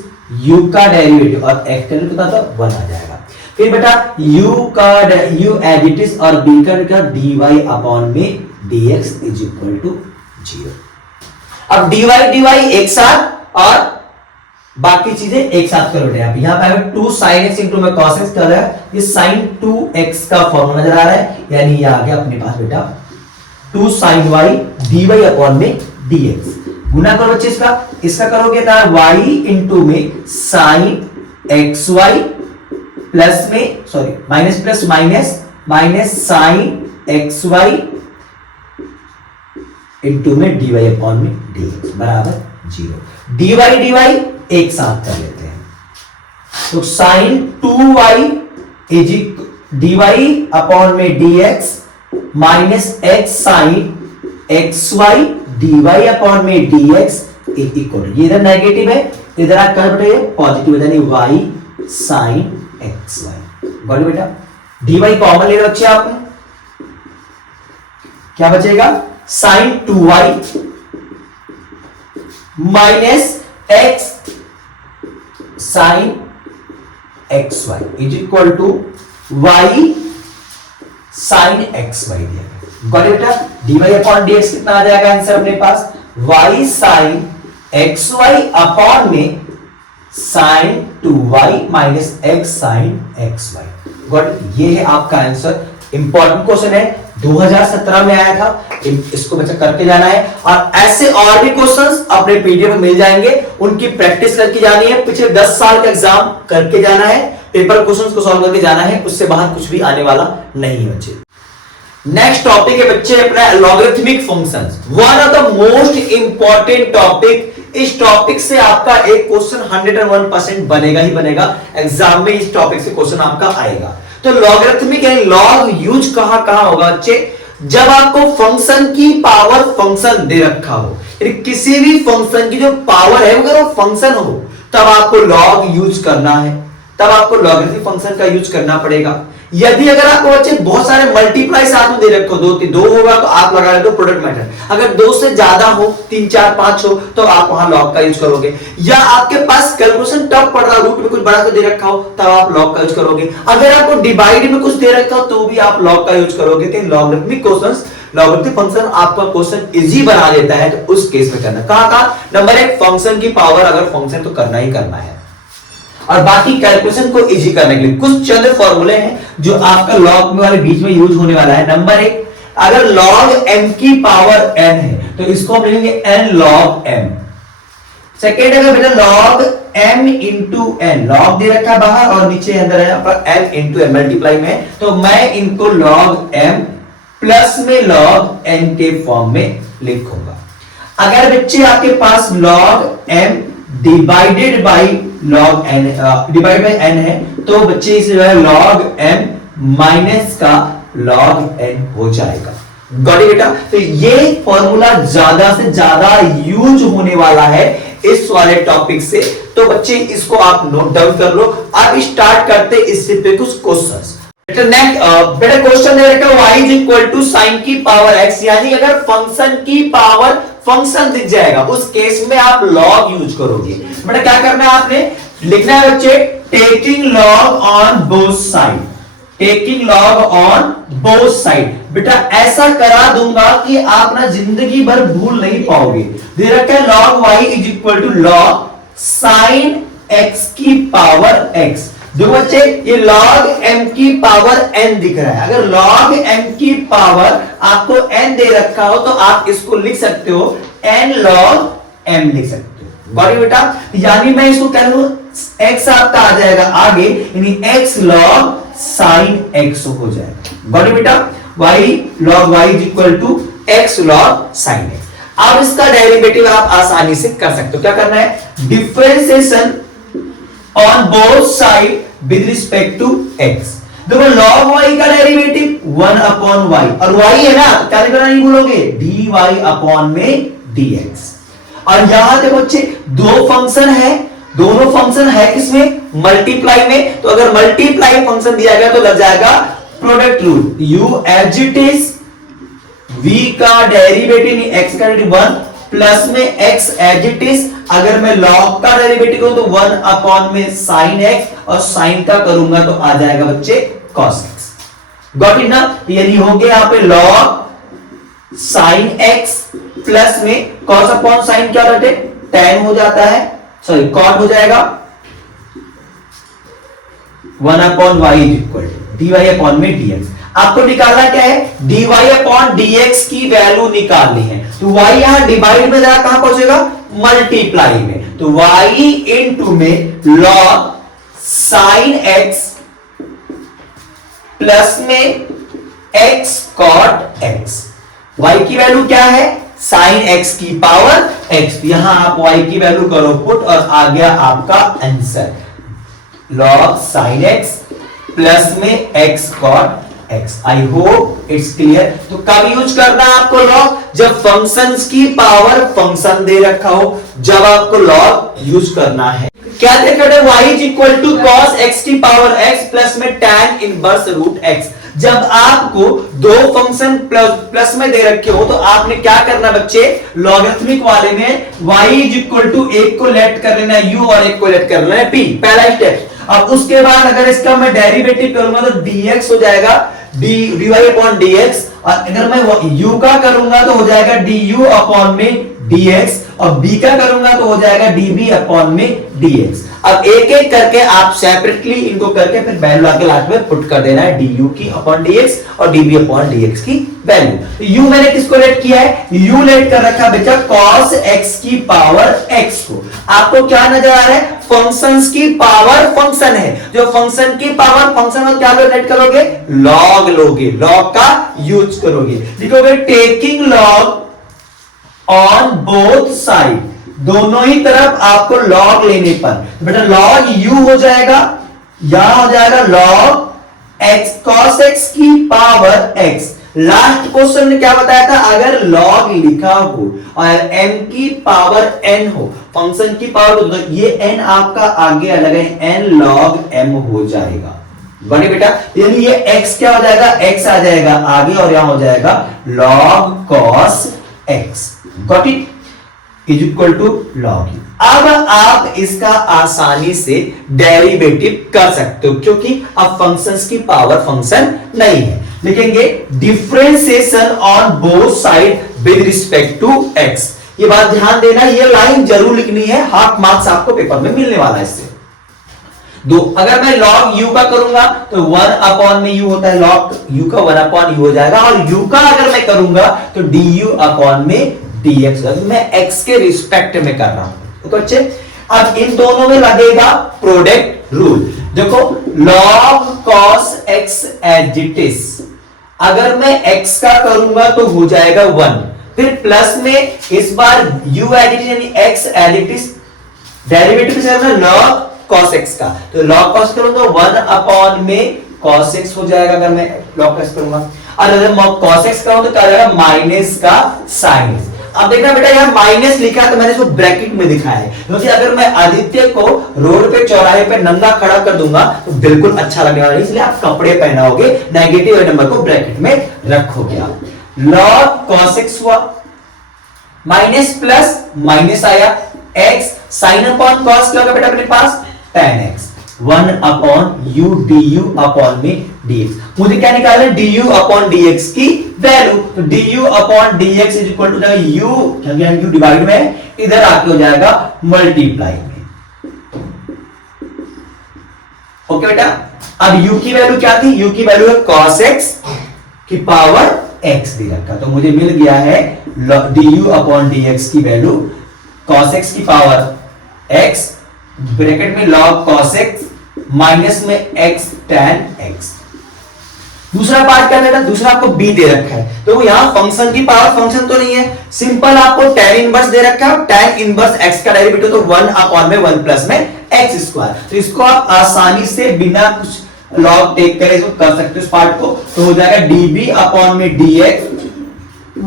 u का डेरिवेटिव और x का डेरिवेटिव तो 1 आ जाएगा। फिर बेटा u एज इट इज और b का dy अपॉन में dx इज इक्वल टू 0। अब dy एक साथ और बाकी चीजें एक साथ करो बेटा, यहां पे 2 sin x इंटू में cos x कर रहा है, ये sin 2x का फॉर्मूला नजर आ रहा है, यानी ये आ गया अपने पास बेटा 2 sin y dy अपॉन में dx। गुना करो बच्चे इसका करोगे तो y इंटू में sin xy प्लस में sorry minus plus minus minus sin xy into में dy अपॉन में dx बराबर 0। dy एक साथ कर लेते हैं, तो sin 2y is dy upon में dx minus x sin xy dy upon में dx इज इक्वल, ये इधर नेगेटिव है, इधर आप कर बेटा ये पॉजिटिव, यानी y sin xy। बोलो बेटा dy कॉमन ले लो अच्छे आपने, क्या बचेगा sin 2y minus x sin xy is equal to y sin xy दिया गया। गॉट इट बेटा, dy अपॉन dx कितना आ जाएगा आंसर अपने पास, y sin xy अपॉन में sin 2y minus x sin xy। Got, ये है आपका आंसर। इंपॉर्टेंट क्वेश्चन है, 2017 में आया था, इसको बच्चा करके जाना है, और ऐसे और भी क्वेश्चंस अपने पीडीएफ में मिल जाएंगे, उनकी प्रैक्टिस करके जानी है, पिछले 10 साल का एग्जाम करके जाना है, पेपर क्वेश्चंस को सॉल्व करके जाना है, उससे बाहर कुछ भी आने वाला नहीं है बच्चे। नेक्स्ट टॉपिक है बच्चे अपना logarithmic functions, one of the most important topic. इस टॉपिक से आपका एक क्वेश्चन 101% बनेगा ही बनेगा, एग्जाम में इस टॉपिक से क्वेश्चन आपका आएगा। तो लॉगरिथमिक यानी लॉग यूज कहां कहां होगा बच्चे, जब आपको फंक्शन की पावर फंक्शन दे रखा हो, यानी किसी भी फंक्शन की जो पावर है अगर वो फंक्शन हो तब आपको लॉग यूज करना है, तब आपको लॉगरिथमिक फंक्शन का यूज करना पड़ेगा। यदि अगर आपको बच्चे बहुत सारे मल्टीप्लाई साथ में दे रखे हो, दो होगा तो आप लगा लेते हो प्रोडक्ट मेथड, अगर दो से ज्यादा हो, 3 4 5 हो तो आप वहां लॉग का यूज करोगे, या आपके पास कैलकुलेशन टफ पड़ रहा, रूट में कुछ बड़ा दे रखा हो तब आप लॉग का यूज करोगे, अगर आपको डिवाइड में कुछ दे रखा हो तो भी आप लॉग का यूज करोगे। तो लॉगरिथमिक क्वेश्चंस, लॉगरिथमिक फंक्शन आपका क्वेश्चन इजी बना देता है, तो उस केस में करना कहां नंबर 1 फंक्शन की पावर, अगर फंक्शन तो करना ही करना है, और बाकी कैलकुलेशन को इजी करने के लिए कुछ चंद फॉर्मूले हैं जो आपका लॉग में वाले बीच में यूज होने वाला है। नंबर 1, अगर log m की पावर n है तो इसको हम लिखेंगे n log m। सेकेंड, अगर बेटा log m into n, log दे रखा है बाहर और नीचे अंदर है आपका m इंटू n मल्टीप्लाई में, तो मैं इनको log m प्लस में log n के फॉर्म में लिखूंगा। अगर बच्चे आपके पास log m divided by log n, divide by n है तो बच्चे इसे जो है log m माइनस का log n हो जाएगा। गॉट इट बेटा? तो ये फॉर्मूला ज्यादा से ज्यादा यूज होने वाला है इस वाले टॉपिक से, तो बच्चे इसको आप नोट डाउन कर लो। अब स्टार्ट करते इससे पे कुछ क्वेश्चंस। बेटा क्वेश्चन दे रखा है y is equal to sine की पावर x, यानी अगर फंक्शन की पावर फंक्शन दिख जाएगा उस केस में आप लॉग यूज करोगे। बेटा क्या करना है, आपने लिखना है बच्चे taking log on both side, taking log on both side. बेटा ऐसा करा दूंगा कि आप ना जिंदगी भर भूल नहीं पाओगे। दे रखा है log y is equal to log sine x की पावर x। जो बच्चे ये log m की पावर n दिख रहा है, अगर log m की पावर आपको n दे रखा हो तो आप इसको लिख सकते हो n log m लिख सकते हो। गॉट इट बेटा? यानी मैं इसको कह लूं x आपका आ जाएगा आगे, यानी x log sin x हो जाएगा। गॉट इट बेटा? y log y is equal to x log sin x। अब इसका डेरिवेटिव आप आसानी से कर सकते हो। क्या करना है, differentiation on both side with respect to x। देखो log y का डेरिवेटिव 1 अपॉन y, और y है ना तो क्या लिखना नहीं भूलोगे, dy अपॉन में dx। और यहां देखो बच्चे दो फंक्शन है, दोनों फंक्शन है किसमें, मल्टीप्लाई में, तो अगर मल्टीप्लाई फंक्शन दिया गया तो लग जाएगा product rule, u as it is v का डेरिवेटिव x का डेरिवेटिव 1 प्लस में x एज इट इज, अगर मैं log का डेरिवेटिव करूं तो 1 अपॉन में sin x, और sin का करूंगा तो आ जाएगा बच्चे cos x। गॉट इट ना? यानी हो गया यहां पे log sin x प्लस में cos अपॉन sin क्या होता है, tan हो जाता है, सॉरी cot हो जाएगा 1 upon y is equal to dy upon में dx। आपको निकालना क्या है, dy अपॉन dx की वैल्यू निकालनी है, तो y यहां डिवाइड में जाएगा, कहां पहुंचेगा, मल्टीप्लाई में, तो y इनटू में log sin x प्लस में x cot x। y की वैल्यू क्या है, sin x की पावर x, यहां आप y की वैल्यू करो पुट और आ गया आपका answer log sin x plus में x cot x। I hope it's clear. तो कब यूज करना है आपको लॉग, जब फंक्शंस की पावर फंक्शन दे रखा हो, जब आपको लॉग यूज करना है। क्या देख रहे हैं, y is equal to cos x की पावर x प्लस में tan इनवर्स रूट x। जब आपको दो फंक्शन प्लस में दे रखे हो तो आपने क्या करना बच्चे, लॉगरिथमिक वाले में y इज इक्वल टू एक को लेट कर लेना है u और एक को लेट कर लेना है p, पहला स्टेप। अब उसके बाद अगर इसका मैं डेरिवेटिव करूंगा तो dx हो जाएगा dy अपॉन dx, और अगर मैं u का करूंगा तो हो जाएगा du अपॉन में dx, और b का करूंगा तो हो जाएगा db अपॉन में dx। अब एक एक करके आप सेपरेटली इनको करके फिर वैल्यू आके लास्ट में पुट कर देना है du की अपॉन dx और db अपॉन dx की वैल्यू। u मैंने किसको लेट किया है, u लेट कर रखा बेटा cos x की पावर x को। आपको क्या नजर आ रहा है, फंक्शंस की पावर फंक्शन है, जो फंक्शन की पावर फंक्शन में क्या लेट करोगे, लॉग लोगे, लॉग का यूज करोगे, लिखोगे taking log on both side, दोनों ही तरफ आपको लॉग लेने पर बेटा log u हो जाएगा, यहां हो जाएगा log x cos x की पावर x। लास्ट क्वेश्चन ने क्या बताया था, अगर log लिखा हो और m की पावर n हो, फंक्शन की पावर, तो ये n आपका आगे अलग है, n log m हो जाएगा। बने बेटा, यानी ये x क्या हो जाएगा, x आ जाएगा आगे और यहां हो जाएगा log cos x, got it, is equal to log। अब आप इसका आसानी से डेरिवेटिव कर सकते हो, क्योंकि अब फंक्शंस की पावर फंक्शन नहीं है। लिखेंगे differentiation on both side with respect to x। ये बात ध्यान देना, ये लाइन जरूर लिखनी है, हाफ मार्क्स आपको पेपर में मिलने वाला है इससे। दो, अगर मैं log u का करूंगा तो 1 अपॉन में u होता है, log u का 1 अपॉन u हो जाएगा, और u का अगर मैं करूंगा तो du अपॉन में dx होगा। मैं x के रिस्पेक्ट में कर रहा हूं, तो अच्छे। अब इन दोनों में लगेगा प्रोडक्ट रूल। देखो log cos x as it is, अगर मैं x का करूंगा तो हो जाएगा 1, फिर प्लस में इस बार u एज इट इज यानी x as it is, derivative से log cos x का, तो log cos करूंगा 1 अपॉन में cos x हो जाएगा अगर मैं log cos करूंगा, और अगर मैं cos x करूं तो क्या हो जाएगा माइनस का sin। अब देखना बेटा, यहां माइनस लिखा है तो मैंने इसको ब्रैकेट में दिखाया है, क्योंकि अगर मैं आदित्य को रोड पे चौराहे पे नंगा खड़ा कर दूंगा तो बिल्कुल अच्छा लगने वाला है, इसलिए आप कपड़े पहनाओगे, नेगेटिव नंबर को ब्रैकेट में रखोगे आप। log cos x हुआ, माइनस प्लस माइनस आया, x sin अपॉन cos क्या होगा बेटा अपने पास, tan x, 1 upon u du upon में dx। मुझे क्या निकालना है, du अपॉन dx की वैल्यू, तो du upon dx is equal to u, क्योंकि u डिवाइड में इधर आके हो जाएगा मल्टीप्लाई में। ओके बेटा, अब u की वैल्यू क्या थी, u की वैल्यू है cos x की पावर x दे रखा, तो मुझे मिल गया है du अपॉन dx की वैल्यू cos x की पावर x, ब्रैकेट में log cos x माइनस में x tan x। दूसरा पार्ट क्या था, दूसरा आपको b दे रखा है, तो यहां फंक्शन की पावर फंक्शन तो नहीं है, सिंपल आपको tan इनवर्स दे रखा है, tan इनवर्स x का डेरिवेटिव तो 1 अपॉन में 1 प्लस में x स्क्वायर, तो इसको आप आसानी से बिना कुछ लॉग टेक करे इसको कर सकते हो इस पार्ट को, तो हो जाएगा db अपॉन में dx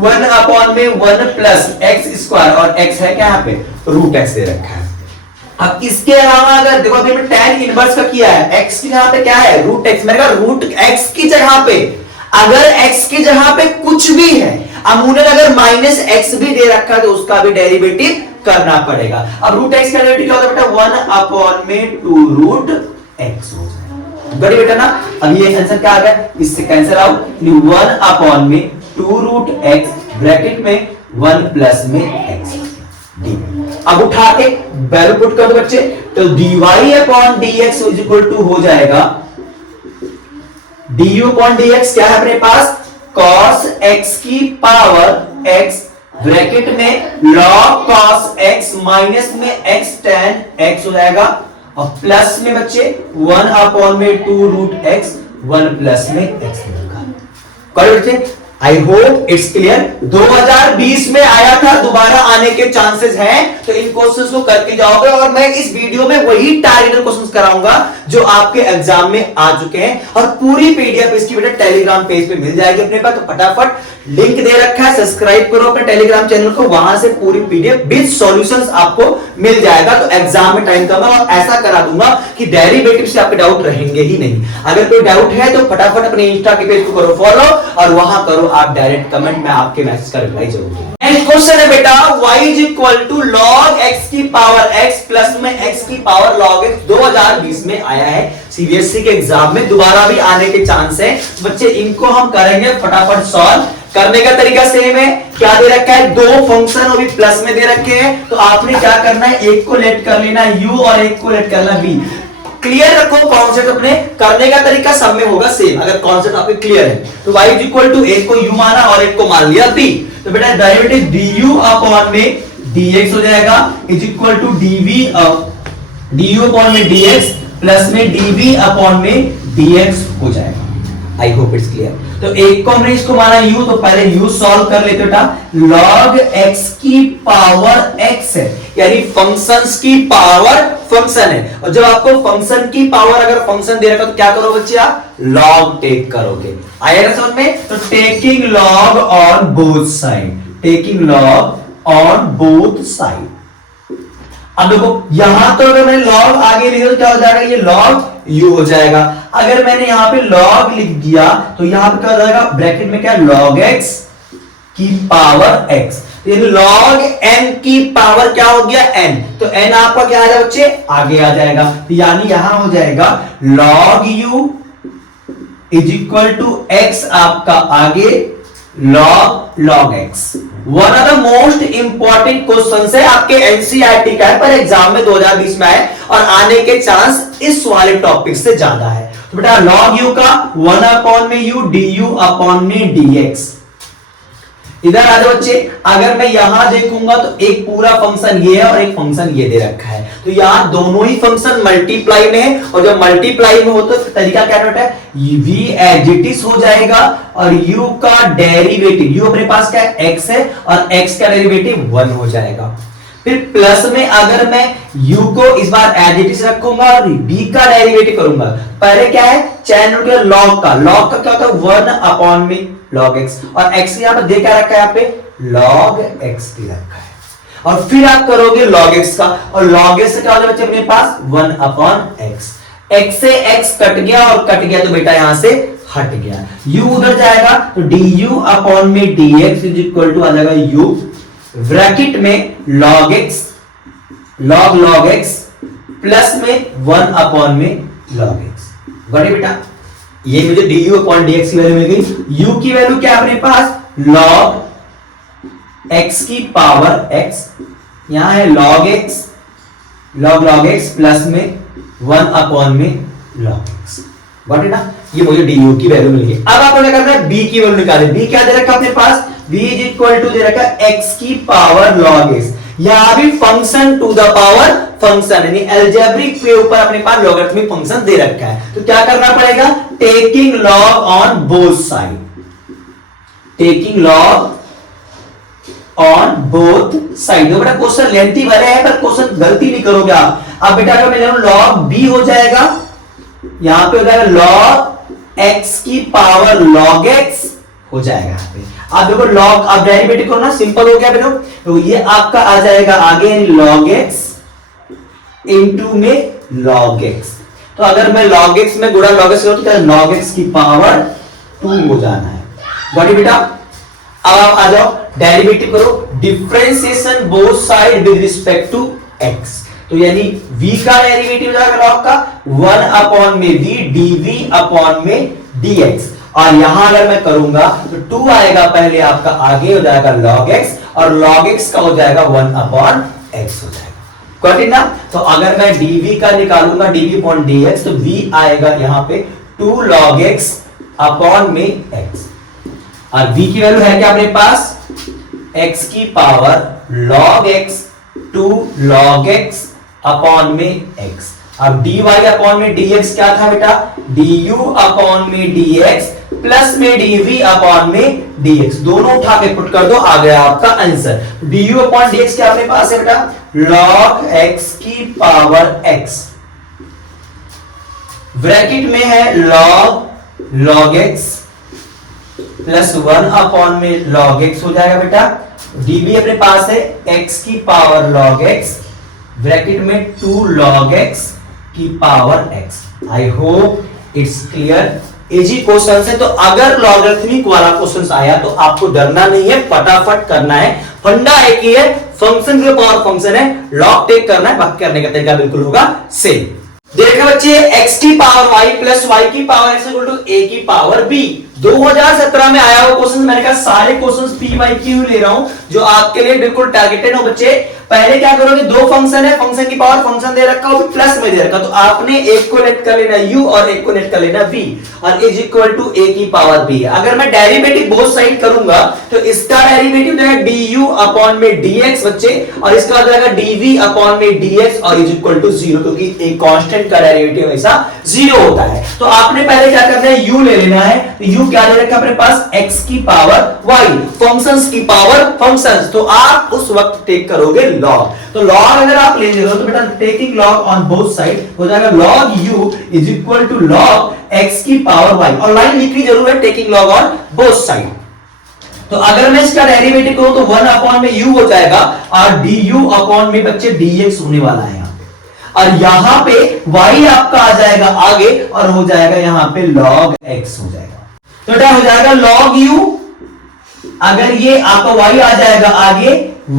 1 अपॉन में 1 प्लस x स्क्वायर, और x है क्या यहाँ पे रूट x दे रखा है। अब इसके अलावा अगर देखो अभी मैं tan इनवर्स का किया है, x की जगह पे क्या है रूट x, मैंने कहा रूट x की जगह पे, अगर x की जगह पे कुछ भी है, अमूमन अगर माइनस x भी दे रखा है तो उसका भी डेरिवेटिव करना पड़ेगा। अब रूट x का डेरिवेटिव क्या होता है बेटा, 1 अपॉन में 2 रूट x हो जाएगा, बड़ी बेटा ना। अब ये आंसर क्या आ गया, इससे कैंसिल आउट, 1 अपॉन में 2 रूट x ब्रैकेट में 1 प्लस में x डी। अब उठा के वैल्यू पुट कर दो बच्चे, तो dy upon dx is equal to हो जाएगा du अपॉन dx क्या है अपने पास, cos x की पावर x ब्रैकेट में log cos x माइनस में x tan x हो जाएगा, और प्लस में बच्चे 1 अपॉन में 2 रूट x 1 प्लस में x बच्चे। आई होप इट्स क्लियर। 2020 में आया था, दोबारा आने के चांसेस हैं, तो इन क्वेश्चंस को करके जाओगे, और मैं इस वीडियो में वही टारगेटेड क्वेश्चंस कराऊंगा जो आपके एग्जाम में आ चुके हैं, और पूरी पीडीएफ इसकी बेटा टेलीग्राम पेज पे मिल जाएगी अपने पास, तो फटाफट लिंक दे रखा है, सब्सक्राइब करो अपने टेलीग्राम चैनल को, वहां से पूरी पीडीएफ विद सॉल्यूशंस आपको मिल जाएगा। तो एग्जाम में टाइम कम है, और ऐसा करा दूंगा कि डेरिवेटिव से आपके डाउट रहेंगे ही नहीं। अगर कोई डाउट है तो फटाफट अपने इंस्टा के पेज को करो फॉलो, और वहां करो आप डायरेक्ट कमेंट में आपके मैसेज का रिप्लाई जरूर दूंगा। नेक्स्ट क्वेश्चन है बेटा, y is equal to log x की पावर x प्लस में x की पावर log x 2020 में आया है, सीबीएसई के एग्जाम में दोबारा भी आने के चांस है बच्चे। इनको हम करेंगे फटाफट सॉल्व। करने का तरीका सेम है, क्या दे रखा है, दो फंक्शन अभी प्लस में दे रखे हैं, तो आपने क्या करना है, एक को लेट कर लेना u और एक को लेट करना v। क्लियर रखो कॉन्सेप्ट, अपने करने का तरीका सब में होगा सेम, अगर कॉन्सेप्ट आपके क्लियर है। तो y इज इक्वल टू एक को u माना और एक को मान लिया v, तो बेटा डेरिवेटिव du अपॉन में dx हो जाएगा is equal to du upon में dx प्लस में dv अपॉन में dx हो जाएगा। I hope it's clear. तो एक को हमने इसको माना u, तो पहले u सॉल्व कर लेते बेटा। log x की पावर x है, यानी फंक्शंस की पावर फंक्शन है, और जब आपको फंक्शन की पावर अगर फंक्शन दे रखा तो क्या करो बच्चे आप, लॉग टेक करोगे। आया ना समझ में? तो taking log on both side, taking log on both side. अब देखो यहां तो अगर मैंने लॉग आगे लिखा तो क्या हो जाएगा, ये लॉग यू हो जाएगा। अगर मैंने यहां पे लॉग लिख दिया तो यहां पे क्या हो जाएगा, ब्रैकेट में क्या, लॉग एक्स की पावर एक्स, लॉग एन की पावर क्या हो गया, एन। तो एन आपका क्या आ जाएगा बच्चे, आगे आ जाएगा। तो यानी यहां हो जाएगा log u is equal to x आपका आगे, log x. One of the most important question है आपके एनसीईआरटी का है, पर एग्जाम में 2020 में आए और आने के चांस इस वाले टॉपिक से ज्यादा है। तो बेटा लॉग यू का 1 में यू डी यू अपॉन में डी एक्स। इधर आ जाओ बच्चे, अगर मैं यहां देखूंगा तो एक पूरा फंक्शन ये है और एक फंक्शन ये दे रखा है, तो यहां दोनों ही फंक्शन मल्टीप्लाई में है, और जब मल्टीप्लाई में हो तो तरीका क्या होता है, v एज इट इज हो जाएगा और u का डेरिवेटिव, u अपने पास क्या है, x है, और x का डेरिवेटिव 1 हो जाएगा। फिर प्लस में अगर मैं u को इस बार एज इट इज रखूंगा और b का डेरिवेटिव करूंगा, पहले क्या है, चैन रूट लॉग का क्या होता है 1 अपॉन में log x, और x यहां पर दे क्या रखा है, यहाँ पे log x भी रखा है, और फिर आप करोगे log x का, और log x क्या हो जाएगा बच्चे अपने पास 1 अपॉन x, x से x कट गया और कट गया तो बेटा यहां से हट गया, u उधर जाएगा तो du अपॉन में dx इज इक्वल टू आ जाएगा u ब्रैकेट में log x log x plus में 1 अपॉन में log x। गॉट इट बेटा, ये मुझे du अपॉन dx की वैल्यू मिल गई। u की वैल्यू क्या है अपने पास, log x की पावर x, यहां है log x प्लस में 1 अपॉन में log x। गॉट इट ना, ये मुझे du की वैल्यू मिल गई। अब आपको क्या करना है, b की वैल्यू निकालें। b क्या दे रखा अपने पास, b इज इक्वल टू दे रखा x की पावर log x, यहां भी function to the power function, यानी अलजेब्रिक के ऊपर अपने पास लॉगरिथमिक फंक्शन दे रखा है, तो क्या करना पड़ेगा, taking log on both side, taking log on both side. बेटा क्वेश्चन लेंथी भले है पर क्वेश्चन गलती नहीं करोगे आप। अब बेटा अगर मैं ले लॉग b हो जाएगा, यहां पे हो जाएगा log x की पावर log x हो जाएगा यहाँ पे। आप देखो log, आप डेरिवेटिव करो ना, सिंपल हो गया बेटा, तो ये आपका आ जाएगा आगे log x इनटू में log x। तो अगर मैं log x में गुणा log x करूं तो क्या log x की पावर 2 हो जाना है। गॉट इट बेटा, अब आप आ जाओ डेरिवेटिव करो, differentiation both side with respect to x, तो यानी v का डेरिवेटिव हो जाएगा log का 1 अपॉन में v dv अपॉन में dx, और यहां अगर मैं करूंगा तो 2 आएगा पहले आपका, आगे हो जाएगा log x, और log x का हो जाएगा 1 अपॉन x हो जाएगा। गॉट इट ना, तो अगर मैं dv का निकालूंगा dv अपॉन dx, तो v आएगा यहां पे 2 log x अपॉन में x, और v की वैल्यू है क्या अपने पास, x की power log x 2 log x upon में x, अब dy अपॉन में dx क्या था बेटा, du अपॉन में dx प्लस में dv अपॉन में dx, दोनों उठा के पुट कर दो, आ गया आपका आंसर। du अपॉन dx क्या अपने पास है बेटा, log x की पावर x, ब्रैकेट में है log x प्लस 1 अपॉन में log x हो जाएगा बेटा, dv अपने पास है x की पावर log x, ब्रैकेट में 2 log x की power x। I hope it's clear, easy question है। तो अगर लॉगरिथमिक वाला क्वेश्चन आया तो आपको डरना नहीं है, फटाफट करना है। फंडा एक ही है, फंक्शन के पावर फंक्शन है, लॉग टेक करना है, बाकी करने का तरीका बिल्कुल होगा सेम। देखो बच्चे, x की पावर y प्लस y की power x equal to a की पावर b, 2017 में आया हुआ क्वेश्चन। मैंने कहा सारे क्वेश्चंस पी वाई क्यू ले रहा हूं जो आपके लिए बिल्कुल टारगेटेड हो बच्चे। पहले क्या करोगे, दो फंक्शन है, फंक्शन की पावर फंक्शन दे रखा हो, प्लस में दे रखा, तो आपने एक को लेट कर लेना u और एक को लेट कर लेना v, और इज इक्वल टू a की पावर b। अगर मैं डेरिवेटिव बोथ साइड करूंगा तो इसका डेरिवेटिव जाएगा du अपॉन में dx बच्चे, और इसका हो जाएगा dv अपॉन में dx और इज इक्वल टू 0, क्योंकि एक कांस्टेंट का डेरिवेटिव हमेशा 0 होता है। तो आपने पहले क्या करना है, u ले लेना है, तो u क्या दे रखा अपने पास, x की पावर y, फंक्शंस की पावर फंक्शंस, तो आप उस वक्त टेक करोगे लॉग। तो लॉग अगर आप ले रहे हो तो बेटा taking log on both side हो जाएगा log u is equal to log x की पावर y, और लाइन लिखनी जरूर है taking log on both side. तो अगर मैं इसका डेरिवेटिव करूं तो 1 अपॉन में u हो जाएगा और du अपॉन में बच्चे dx होने वाला है यहाँ पे, और यहां पे y आपका आ जाएगा आगे और हो जाएगा यहां पे log x हो जाएगा। तो क्या हो जाएगा log u, अगर ये आपका y आ जाएगा आगे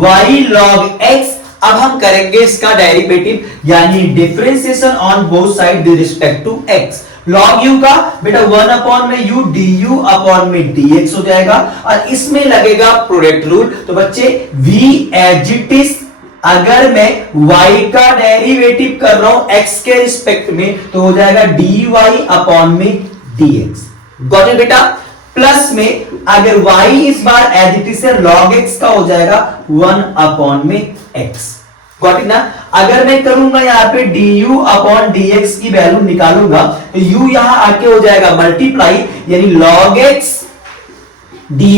y log x। अब हम करेंगे इसका डेरिवेटिव यानी differentiation on both side with respect to x। log u का बेटा 1 अपॉन में u du अपॉन में dx हो जाएगा, और इसमें लगेगा प्रोडक्ट रूल। तो बच्चे v एज इट इज, अगर मैं y का डेरिवेटिव कर रहा हूं x के रिस्पेक्ट में तो हो जाएगा dy अपॉन में dx। गॉट इट बेटा? प्लस में अगर y इस बार एज इट इज से log x का हो जाएगा 1 अपॉन में x। गॉट इट ना? अगर मैं करूंगा यहां पे du अपॉन dx की वैल्यू निकालूंगा तो u यहां आके हो जाएगा मल्टीप्लाई, यानी log x dy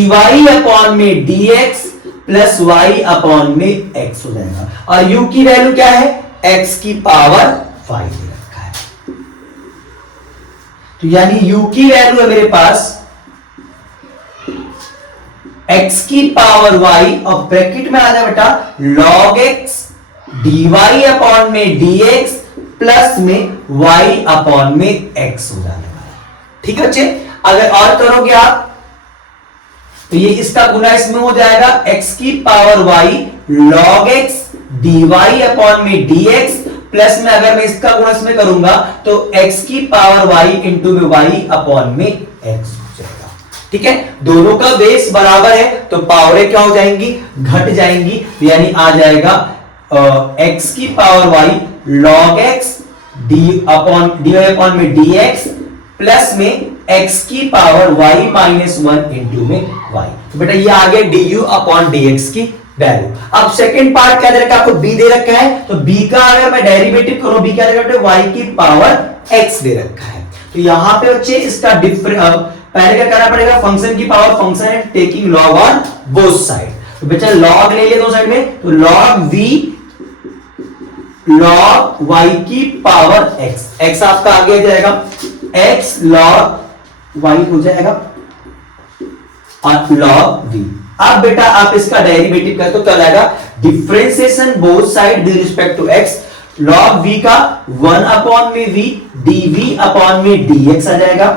अपॉन में dx प्लस y अपॉन में x हो जाएगा, और u की वैल्यू क्या है? x की पावर 5 दे रखा है। तो यानी u की वैल्यू है मेरे पास x की पावर y, और ब्रैकेट में आ जाए बेटा log x dy अपॉन में dx प्लस में y अपॉन में x हो जाने वाला है। ठीक है बच्चे? अगर और करोगे आप तो ये इसका गुना इसमें हो जाएगा x की power y log x dy upon में dx प्लस में अगर मैं इसका गुना इसमें करूंगा तो x की पावर y इंटू में y अपॉन में x हो जाएगा। ठीक है? दोनों का बेस बराबर है तो पावरें क्या हो जाएंगी? घट जाएंगी, यानी आ जाएगा x की power y log x dy upon में dx प्लस में x की पावर y माइनस 1 इंटू में y। तो बेटा ये आ गया du अपॉन dx की वैल्यू। अब सेकंड पार्ट क्या दे रखा है आपको? b दे रखा है, तो b का अगर मैं डेरिवेटिव करूं b क्या दे रखा है? y की पावर x दे रखा है। तो यहां पे बच्चे इसका पहले क्या करना पड़ेगा? फंक्शन की पावर, फंक्शन है taking log on both side. तो बेटा लॉग ले लिया दो साइड में, तो log v log y की पावर x, x आपका आगे जाएगा x log y हो जाएगा और log v। अब बेटा आप इसका डेरिवेटिव करें तो क्या जाएगा? Differentiation both side with respect to x, log v का 1 अपॉन में v dv अपॉन में dx आ जाएगा।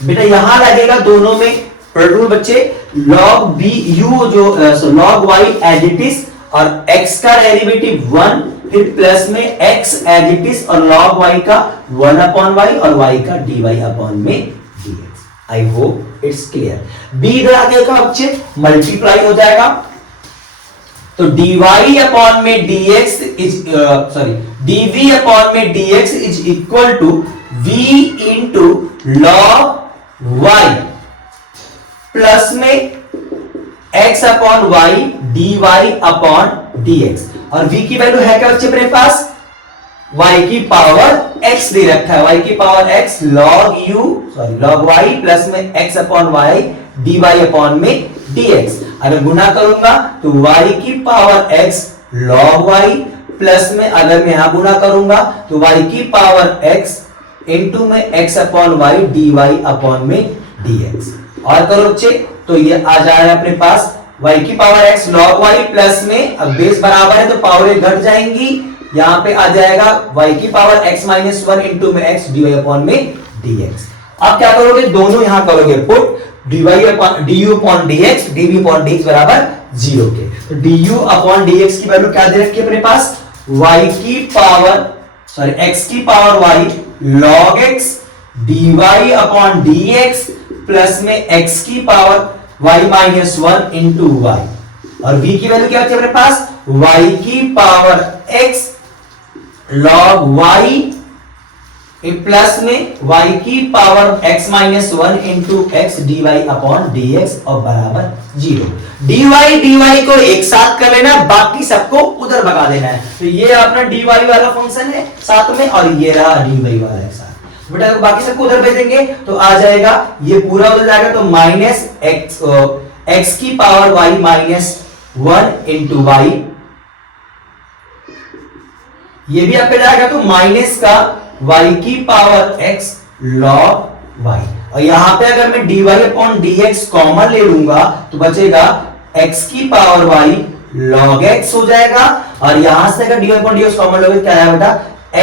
बेटा यहां लगेगा दोनों में रूल बच्चे, log v u जो log y as it is और x का डेरिवेटिव 1, फिर प्लस में x एज इट इज और log y का 1 अपॉन y और y का dy अपॉन में dx। I hope it's clear. b इधर आ गया बच्चे मल्टीप्लाई हो जाएगा, तो dy अपॉन में dx इज dv अपॉन में dx is equal to v into log y plus में x upon y dy upon dx, और v की वैल्यू है क्या बच्चे अपने पास? y की पावर x दे रखा है, y की power x log y plus में x upon y dy upon में dx। अगर गुना करूंगा तो y की power x log y plus में अगर मैं यहां गुना करूंगा तो y की पावर x इंटू में x upon y dy upon में dx। और करो बच्चे तो ये आ जाएगा अपने पास y की power x log y plus में, अब बेस बराबर है तो पावरें घट जाएंगी, यहां पे आ जाएगा y की पावर x माइनस 1 इंटू में x dy अपॉन में dx। अब क्या करोगे? दोनों यहां करोगे put, du upon dx dv upon dx बराबर 0 के। तो du अपॉन dx की वैल्यू क्या दे रखी है अपने पास? x की power y log x dy upon dx plus में x की power y minus 1 into y, और v की वैल्यू क्या होती है अपने पास? y की power x log y plus में y की power x minus 1 into x dy upon dx और बराबर 0। dy को एक साथ कर लेना, बाकी सबको उधर भगा देना है। तो ये अपना dy वाला फंक्शन है साथ में, और ये रहा dy वाला है साथ। बेटा बाकी सबको उधर भेजेंगे तो आ जाएगा, ये पूरा उधर जाएगा तो माइनस x की power y minus 1 into y ये भी आपका जाएगा तो माइनस का y की पावर x log y, और यहां पे अगर मैं dy अपॉन dx कॉमन ले लूंगा तो बचेगा x की पावर y log x हो जाएगा, और यहां से अगर dy अपॉन dx कॉमन लोगे क्या आएगा बेटा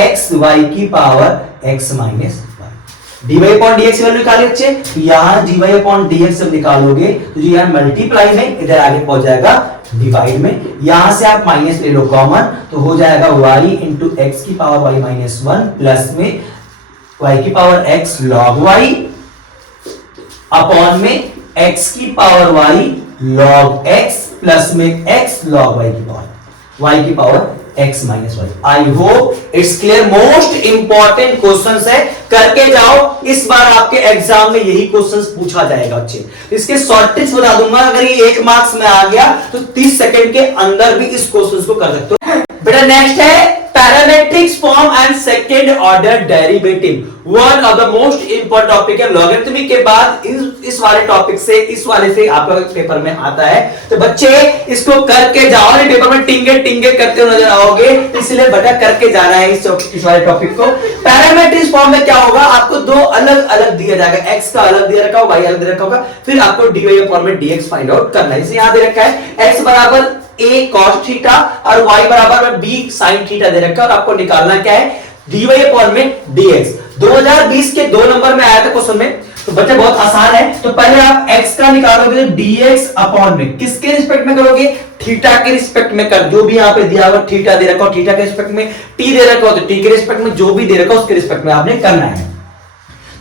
x y की power x minus y। dy upon dx की वैल्यू निकालिए बच्चे, तो यहां dy अपॉन dx जब निकालोगे तो जो यहां मल्टीप्लाई में इधर आगे पहुंच जाएगा डिवाइड में, यहां से आप माइनस ले लो कॉमन तो हो जाएगा y इंटू एक्स की पावर y माइनस 1 प्लस में y की power x log y upon में x की power y log x plus में x log y की power x minus y. I hope it's clear. Most important questions है, करके जाओ, इस बार आपके एग्जाम में यही क्वेश्चंस पूछा जाएगा बच्चे। इसके शॉर्ट ट्रिक्स बता दूंगा, अगर ये 1 मार्क्स में आ गया तो 30 सेकंड के अंदर भी इस क्वेश्चन को कर सकते हो बेटा। नेक्स्ट है parametrics form and second order derivative, one of the most important topic है। लॉगरिथमिक के बाद इस वाले टॉपिक से, इस वाले से आपका पेपर में आता है, तो बच्चे इसको करके जाओ, नहीं पेपर में टिंगे टिंगे करते हुए नजर आओगे, इसलिए बेटा करके जाना है इस वाले टॉपिक को। पैरामेट्रिक्स फॉर्म में क्या होगा, आपको दो अलग अलग दिया जाएगा, एक्स का अलग दिया रखा होगा, वाई अलग दिया रखा होगा, फिर आपको dy फॉर्म में dx फाइंड आउट करना है। इसे यहां दे रखा है x बराबर a cos थीटा और y बराबर b sin थीटा दे रखा है, और आपको निकालना क्या है dy अपॉन में dx। 2020 के 2 नंबर में आया था क्वेश्चन में, तो बच्चे बहुत आसान है। तो पहले आप x का निकालोगे तो dx अपॉन में किसके रिस्पेक्ट में करोगे, थीटा के रिस्पेक्ट में कर, जो भी यहाँ पे दिया हुआ थीटा दे रखा हो थीटा के रिस्पेक्ट में, t दे रखा हो तो t के रिस्पेक्ट में, जो भी दे रखा हो उसके रिस्पेक्ट में आपने करना है।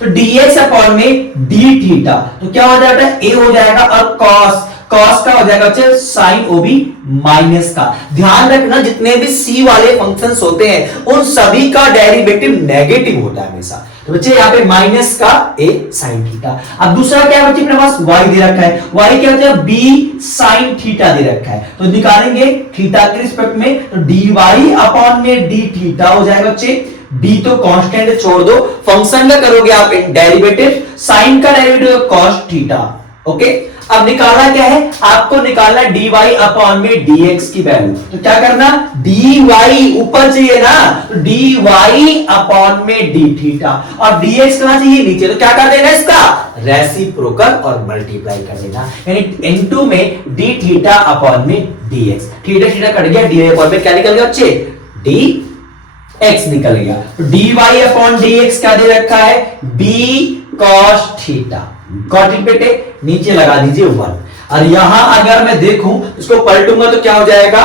तो dx अपॉन में d थीटा, तो क्या हो जाएगा a हो जाएगा, और cos का हो जाएगा बच्चे sin ob माइनस का। ध्यान रखना जितने भी c वाले फंक्शंस होते हैं उन सभी का डेरिवेटिव नेगेटिव होता है हमेशा, तो बच्चे यहाँ पे माइनस का a sin थीटा। अब दूसरा क्या है बच्चे अपने पास y दे रखा है, y क्या होता है b sin थीटा दे रखा है, तो निकालेंगे थीटा के रिस्पेक्ट में, तो dy अपॉन में d थीटा हो जाएगा बच्चे। d तो कांस्टेंट छोड़ दो, फंक्शन का करोगे आप डेरिवेटिव, साइन का डेरिवेटिव cos थीटा। ओके, अब निकालना क्या है, आपको निकालना dy अपॉन में dx की वैल्यू, तो क्या करना dy ऊपर चाहिए ना, तो dy अपॉन में d थीटा, और dx कहां चाहिए नीचे, तो क्या कर देना इसका रेसिप्रोकल और मल्टीप्लाई कर देना, यानी इनटू में d थीटा अपॉन में dx। थीटा थीटा कट गया, dy अपॉन में क्या निकल गया बच्चे dx निकल गया, तो dy अपॉन dx क्या दे रखा है b cos theta. Got it बेटे, नीचे लगा दीजिए 1, और यहां अगर मैं देखूं इसको पलटूंगा तो क्या हो जाएगा,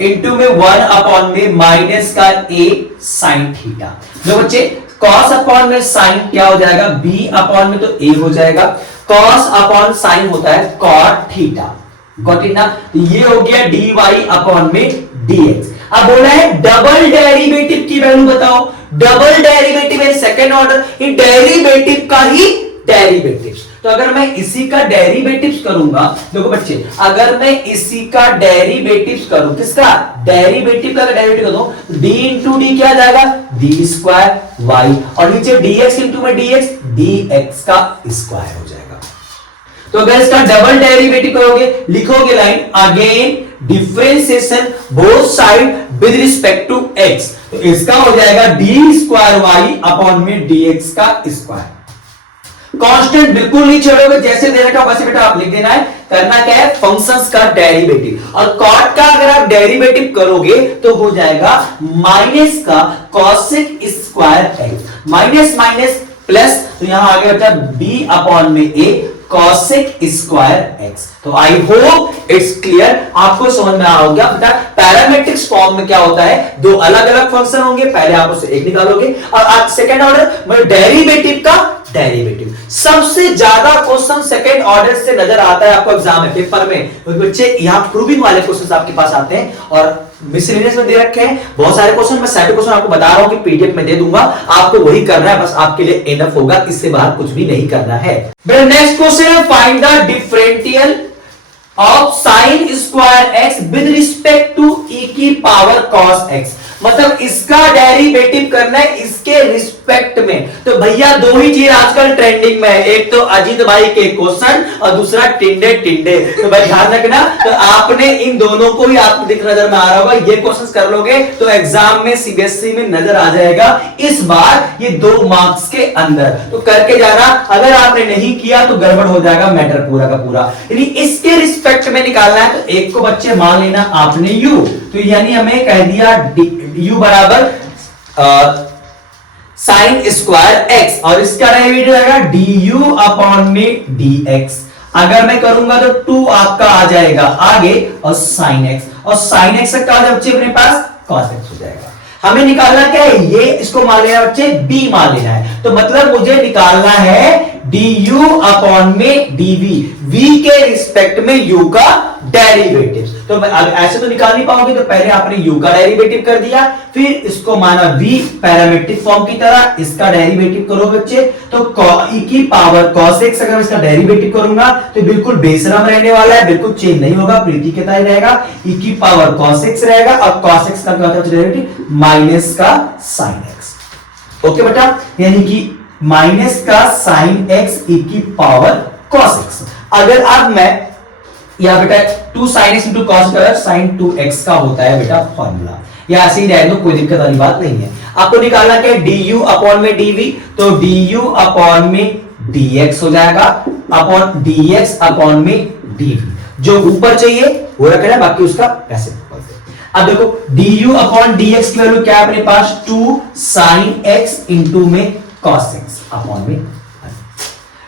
इनटू में 1 अपॉन में माइनस का a sin थीटा। जो बच्चे cos अपॉन में sin क्या हो जाएगा, b अपॉन में तो a हो जाएगा, cos अपॉन sin होता है cot थीटा। गॉट इट ना, ये हो गया dy अपॉन में dx। अब बोला है डबल डेरिवेटिव की वैल्यू बताओ, डबल डेरिवेटिव है सेकंड ऑर्डर, ये डेरिवेटिव का ही डेरिवेटिव, तो अगर मैं इसी का डेरिवेटिव्स करूंगा, देखो बच्चे अगर मैं इसी का डेरिवेटिव्स करूं, किसका डेरिवेटिव का डेरिवेटिव कर दूं, d इंटू डी क्या जाएगा d स्क्वायर y, और नीचे dx इंटू में dx dx का स्क्वायर हो जाएगा। तो अगर इसका डबल डेरिवेटिव करोगे, लिखोगे line again differentiation both side with respect to x, तो इसका हो जाएगा d स्क्वायर y अपॉन में dx का स्क्वायर। कांस्टेंट बिल्कुल नहीं छोड़ोगे, जैसे दे रखा वैसे बेटा आप लिख देना है। करना क्या है, फंक्शंस का डेरिवेटिव, और कॉट का अगर आप डेरिवेटिव करोगे तो हो जाएगा माइनस का cosec square x, minus minus plus, तो यहां आगे बचा b अपॉन में a कॉसेक स्क्वायर x। तो आई होप इट्स क्लियर, आपको समझ में आ गया बेटा पैरामेट्रिक्स फॉर्म में क्या होता है, दो अलग अलग फंक्शन होंगे, पहले आप उससे एक निकालोगे, और आप सेकंड ऑर्डर मतलब डेरिवेटिव का डेरिवेटिव। सबसे ज्यादा क्वेश्चन सेकंड ऑर्डर से नजर आता है आपको एग्जाम में पेपर में, क्योंकि बच्चे यहां प्रूविंग वाले क्वेश्चंस आपके पास आते हैं, और मिसलेनियस में दे रखे हैं बहुत सारे क्वेश्चन। मैं सेट क्वेश्चन आपको बता रहा हूं कि पीडीएफ में दे दूंगा, आपको वही करना है, बस आपके लिए इनफ होगा, इससे बाहर कुछ भी नहीं करना है। नेक्स्ट क्वेश्चन है find the differential of sin square x with respect to e की पावर cos x। मतलब इसका डेरिवेटिव करना है इसके रिस्पेक्ट में। तो भैया दो ही चीज आजकल ट्रेंडिंग में है, एक तो अजीत भाई के क्वेश्चन और दूसरा टिंडे टिंडे। तो भाई ध्यान रखना, तो आपने इन दोनों को ही आपको दिख नजर में आ रहा होगा, ये क्वेश्चंस कर लोगे तो एग्जाम में सीबीएसई में नजर आ जाएगा इस बार ये 2 मार्क्स के अंदर। तो करके जाना, अगर आपने नहीं किया तो गड़बड़ हो जाएगा मैटर पूरा का पूरा। यानी इसके रिस्पेक्ट में निकालना है, तो एक को बच्चे मान लेना आपने u, तो यानी हमें कह दिया u बराबर साइन स्क्वायर x और इसका डेरिवेटिव आएगा du अपॉन में dx। अगर मैं करूंगा तो 2 आपका आ जाएगा आगे और साइन x, और साइन x का क्या बच्चे अपने पास cos x हो जाएगा। हमें निकालना क्या है, ये इसको मान लेना बच्चे b मान लेना है। तो मतलब मुझे निकालना है du अपॉन में dv, v के रिस्पेक्ट में u का डेरिवेटिव। तो अब ऐसे तो निकाल नहीं पाओगे, तो पहले आपने u का डेरिवेटिव कर दिया, फिर इसको माना v पैरामेट्रिक फॉर्म की तरह, इसका डेरिवेटिव करो बच्चे। तो e की पावर cos x अगर इसका डेरिवेटिव करूंगा तो बिल्कुल बेसरम रहने वाला है, बिल्कुल चेंज नहीं होगा, प्रीति के तरह रहेगा। e की पावर cos x रहेगा और cos x का क्या होता है डेरिवेटिव, माइनस का sin x। ओके बेटा, यानी कि माइनस का sin x e की पावर cos x। अगर अब मैं यहां बेटा 2 sin x into cos sin 2x का होता है बेटा फॉर्मूला, या ऐसे ही रह दो, कोई दिक्कत वाली बात नहीं है। आपको निकालना क्या है, du अपॉन में dv, तो du अपॉन में dx हो जाएगा अपॉन dx अपॉन में dv। जो ऊपर चाहिए वो रखना है, बाकी उसका कैसे। अब देखो du अपॉन dx की वैल्यू क्या है अपने पास, 2 sin x इंटू में cos x अपॉन में,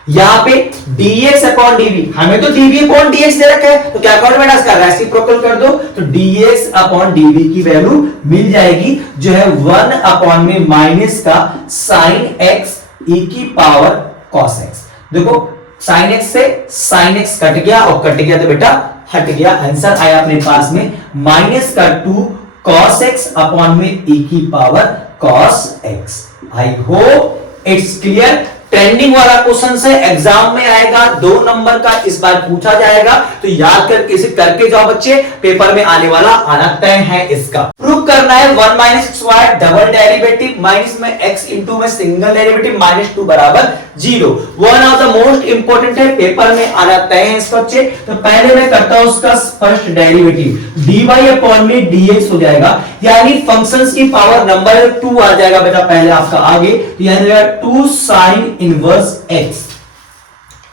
यहां पे dx अपॉन dv, हमें तो dv अपॉन dx दे रखा है, तो क्या करोगे बेटा इसका रेसिप्रोकल कर दो, तो dx अपॉन dv की वैल्यू मिल जाएगी जो है 1 अपॉन में माइनस का sin x e की पावर cos x। देखो sin x से sin x कट गया और कट गया तो बेटा हट गया, आंसर आया अपने पास में माइनस का 2 cos x अपॉन में e की power cos x। I hope it's clear. Trending वाला क्वेश्चन से एग्जाम में आएगा, 2 नंबर का इस बार पूछा जाएगा, तो याद करके इसे करके जाओ बच्चे, पेपर में आने वाला आना तय है इसका। प्रूव करना है 1 minus x y double derivative minus में x इंटू में सिंगल डेरिवेटिव माइनस 2 बराबर 0। One of the most important है, पेपर में आना तय है इस बच्चे। तो पहले मैं करता हूं उसका फर्स्ट डेरिवेटिव, dy अपॉन में dx हो जाएगा, यानी फंक्शंस की पावर नंबर 2 आ जाएगा बेटा पहले आपका आगे, यानी 2 sine inverse x।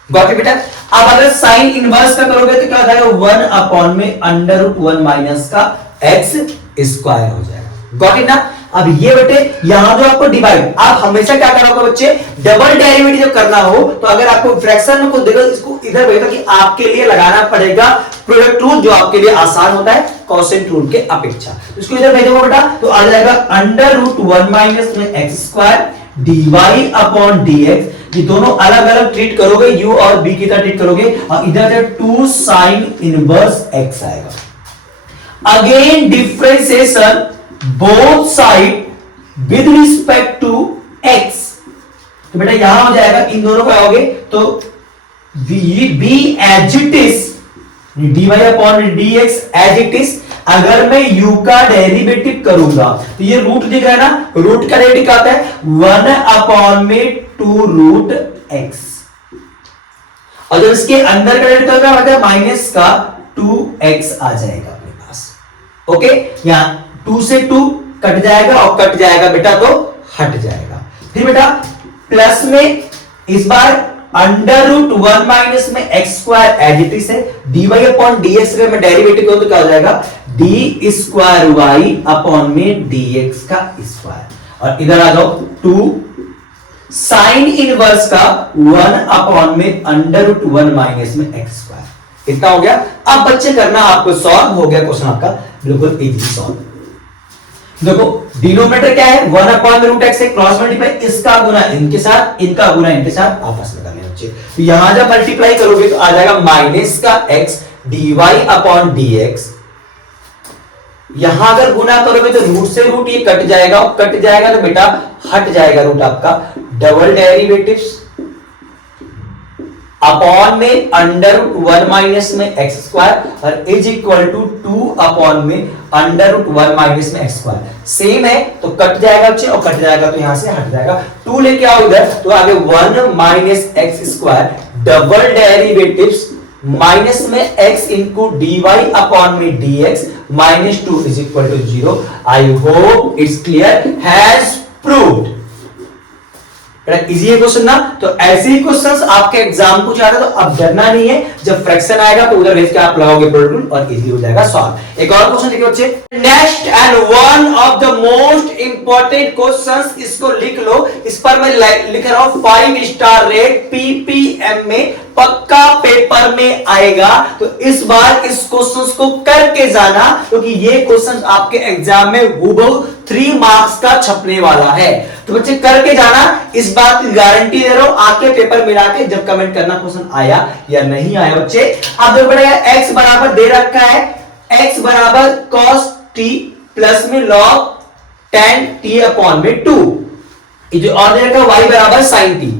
Got it बेटा। अब अगर साइन इनवर्स का करोगे तो क्या हो जाएगा, 1 अपॉन में अंडर रूट 1 माइनस का x स्क्वायर हो जाएगा। गॉट इट ना। अब ये बेटे यहां जो आपको डिवाइड, आप हमेशा क्या करना होगा बच्चे, डबल डेरिवेटिव जब करना हो तो अगर आपको फ्रैक्शन में कुछ देखो, इसको इधर भेजो कि आपके लिए लगाना पड़ेगा प्रोडक्ट रूल, जो आपके लिए आसान होता है कोसेंट रूल के अपेक्षा। इसको इधर भेजोगे बेटा तो आ जाएगा अंडर रूट 1 माइनस में x square dy upon dx। ये दोनों अलग अलग ट्रीट करोगे, u और b की तरह ट्रीट करोगे, और इधर 2 साइन इनवर्स x आएगा। Again differentiation both side with respect to x। तो बेटा यहां हो जाएगा, इन दोनों को आओगे तो b as it is, dy upon dx as it is. अगर मैं u का डेरिवेटिव करूंगा तो ये रूट दिख रहा है ना, रूट का डेरिवेटिव क्या आता है, 1 अपॉन में 2 रूट x, और जब इसके अंदर का डेरिवेटिव क्या होता है, माइनस का 2x आ जाएगा अपने पास। ओके, यहां 2 से 2 कट जाएगा और कट जाएगा बेटा तो हट जाएगा। फिर बेटा प्लस में इस बार अंडर रूट 1 माइनस में x square as it is है, dy अपॉन dx अगर मैं डेरिवेटिव करूं तो क्या हो जाएगा, d स्क्वायर y अपॉन में dx का स्क्वायर, और इधर आ जाओ 2 साइन इनवर्स का 1 अपॉन में अंडर रूट 1 माइनस में एक्स स्क्वायर। इतना हो गया। अब बच्चे करना आपको सॉल्व हो गया क्वेश्चन आपका बिल्कुल इजी सॉल्व। देखो डिनोमिनेटर क्या है, 1 अपॉन रूट एक्स से क्रॉस मल्टीप्लाई, इसका गुना इनके साथ, इनका गुना इनके साथ आपस में करने बच्चे। तो यहां जब मल्टीप्लाई करोगे तो आ जाएगा माइनस का x dy अपॉन dx। यहां अगर गुना करोगे तो रूट से रूट ये कट जाएगा, और कट जाएगा तो बेटा हट जाएगा रूट आपका। डबल डेरिवेटिव्स अपॉन में अंडर 1 माइनस में एक्स स्क्वायर और इज इक्वल टू 2 अपॉन में अंडर 1 माइनस में एक्स स्क्वायर। सेम है तो कट जाएगा बच्चे, और कट जाएगा तो यहां से हट जाएगा, 2 लेके आओ इधर तो आगे 1 minus x square double derivatives minus में x into d y upon में dx minus 2 is equal to 0। I hope it's clear, has proved. Easy है क्वेश्चन ना। तो ऐसे ही क्वेश्चंस आपके एग्जाम को चाहते तो अब डरना नहीं है, जब फ्रैक्शन आएगा तो उधर भेज के आप लगाओगे प्रोडक्ट और इजी हो जाएगा सॉल्व। एक और क्वेश्चन देखिए बच्चे, next and one of the most important questions, इसको लिख लो, इस पर मैं लिख रहा हूं 5 स्टार रेट, पीपीएम में पक्का पेपर में आएगा। तो इस बार इस क्वेश्चंस को करके जाना, क्योंकि ये क्वेश्चंस आपके एग्जाम में हूबहू 3 मार्क्स का छपने वाला है। तो बच्चे करके जाना, इस बात की गारंटी दे रहा हूं, आके पेपर मिला के जब कमेंट करना क्वेश्चन आया या नहीं आया। बच्चे अब देखो बेटा, x बराबर दे रखा है, x बराबर cos t प्लस में log tan t अपॉन में 2, ये जो और दे रखा y बराबर sin t।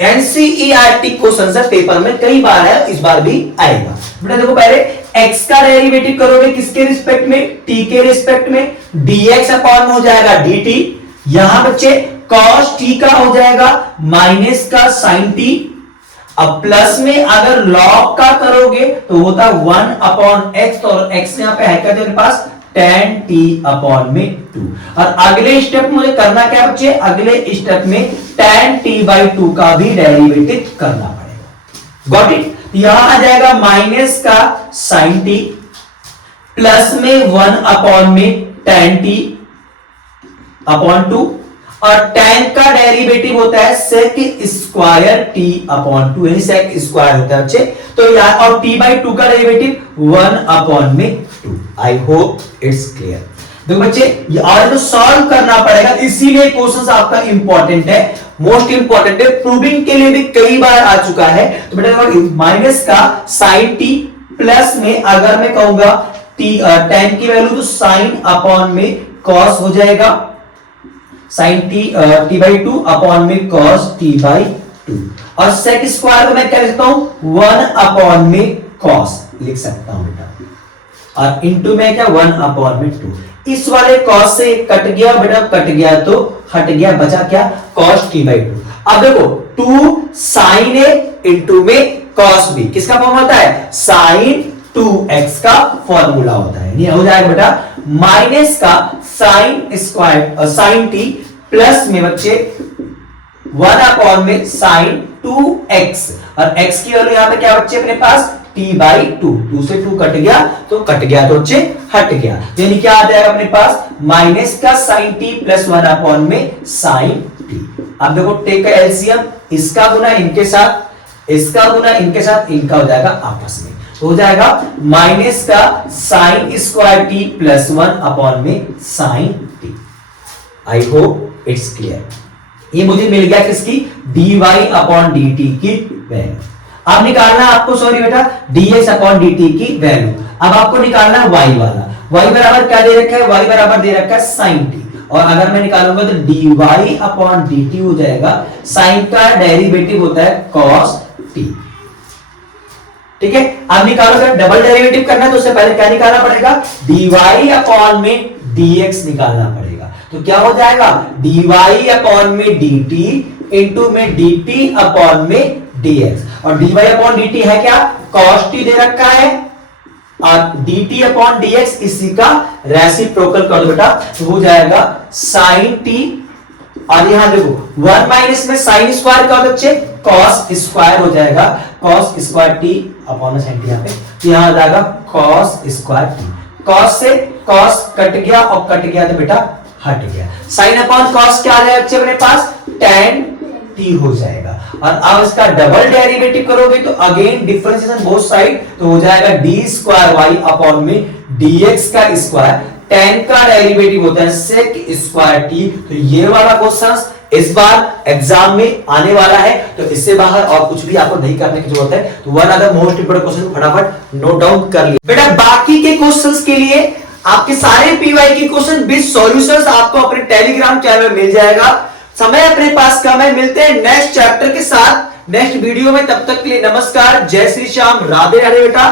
एनसीईआरटी क्वेश्चन है, पेपर में कई बार है, इस बार भी आएगा। बेटा देखो, पहले x का डेरिवेटिव करोगे किसके रिस्पेक्ट में, t के रिस्पेक्ट में, dx अपॉन में हो जाएगा dt। यहां बच्चे cos t का हो जाएगा माइनस का sin t। अब प्लस में अगर log का करोगे तो होता 1 अपॉन x, और x यहां पे है क्या तेरे पास, tan t अपॉन में 2। और अगले स्टेप मुझे करना क्या बच्चे, अगले स्टेप में tan t बाई 2 का भी डेरिवेटिव करना पड़ेगा। Got it. यहां आ जाएगा माइनस का sin t प्लस में 1 अपॉन में tan t अपॉन 2, और tan का डेरिवेटिव होता है sec स्क्वायर t अपॉन 2, यानी sec स्क्वायर होता है बच्चे। तो यहां और t बाई 2 का डेरिवेटिव 1 अपॉन में 2। आई होप इट्स क्लियर। देखो बच्चे, और तो सॉल्व करना पड़ेगा, इसीलिए क्वेश्चंस आपका इंपॉर्टेंट है, मोस्ट इंपॉर्टेंट है, प्रूविंग के लिए भी कई बार आ चुका है। तो बेटा माइनस का sin t प्लस में अगर मैं कहूंगा tan की वैल्यू तो sin अपॉन में cos हो जाएगा, sin t बाई 2 अपॉन में cos t बाई 2, और sec स्क्वायर को मैं क्या लिखता हूं, 1 अपॉन में cos लिख सकता हूं बेटा, और इंटू में क्या 1 अपॉन में 2। इस वाले cos से कट गया बेटा, कट गया तो हट गया, बचा क्या, cos t बाई 2। अब देखो 2 sin a इंटू में cos b, किसका फॉर्म होता है, sin 2x का फॉर्मूला होता है। ये हो जाएगा बेटा माइनस का sin square sin t plus में बच्चे 1 अपॉन में sin 2x, और x की वैल्यू यहां पे क्या बच्चे अपने पास, t बाई 2 से 2 कट गया तो बच्चे हट गया, यानी क्या आ जाएगा अपने पास माइनस का sin t प्लस 1 अपॉन में sin t। अब देखो टेक का एलसीएम, इसका गुना इनके साथ, इसका गुना इनके साथ, इनका हो जाएगा आपस में, तो हो जाएगा माइनस का sin square t plus 1 upon में sin t। I hope it's clear. ये मुझे मिल गया किसकी, dy अपॉन dt की वैल्यू। अब निकालना आपको, सॉरी बेटा, dx अपॉन dt की वैल्यू। अब आपको निकालना है y वाला, y बराबर क्या दे रखा है, y बराबर दे रखा है sin t, और अगर मैं निकालूंगा तो dy अपॉन dt हो जाएगा, sin का डेरिवेटिव होता है cos t। ठीक है, अब निकालो, अगर डबल डेरिवेटिव करना है तो उससे पहले क्या निकालना पड़ेगा, dy अपॉन में dx निकालना पड़ेगा। तो क्या हो जाएगा, dy अपॉन में dt इंटू में dt अपॉन में dx, और dy अपॉन dt है क्या, cos t दे रखा है, और dt अपॉन dx इसी का रेसिप्रोकल कर दो बेटा, तो हो जाएगा sin t, और यहां देखो 1 माइनस में sin स्क्वायर का बच्चे cos स्क्वायर हो जाएगा, cos square t upon sin t, यहां पे यहां आ जाएगा cos स्क्वायर t। cos से cos कट गया, और कट गया तो बेटा हट गया, sin अपॉन cos क्या आ जाएगा बच्चे अपने पास, tan t हो जाएगा। और अब इसका डबल डेरिवेटिव करोगे तो अगेन डिफरेंशिएशन बोथ साइड, तो हो जाएगा d स्क्वायर y अपॉन में dx का स्क्वायर, tan का डेरिवेटिव होता है sec स्क्वायर t। तो ये वाला क्वेश्चन इस बार एग्जाम में आने वाला है, तो इससे बाहर और कुछ भी आपको नहीं करने की जरूरत है। तो one other most important question फटाफट नोट डाउन कर लिए बेटा। बाकी के क्वेश्चंस के लिए आपके सारे पीवाई के क्वेश्चन विद सॉल्यूशंस आपको अपने टेलीग्राम चैनल में मिल जाएगा। समय अपने पास कम है, मिलते हैं नेक्स्ट चैप्टर के साथ नेक्स्ट वीडियो में। तब तक के लिए नमस्कार, जय श्री श्याम, राधे राधे बेटा।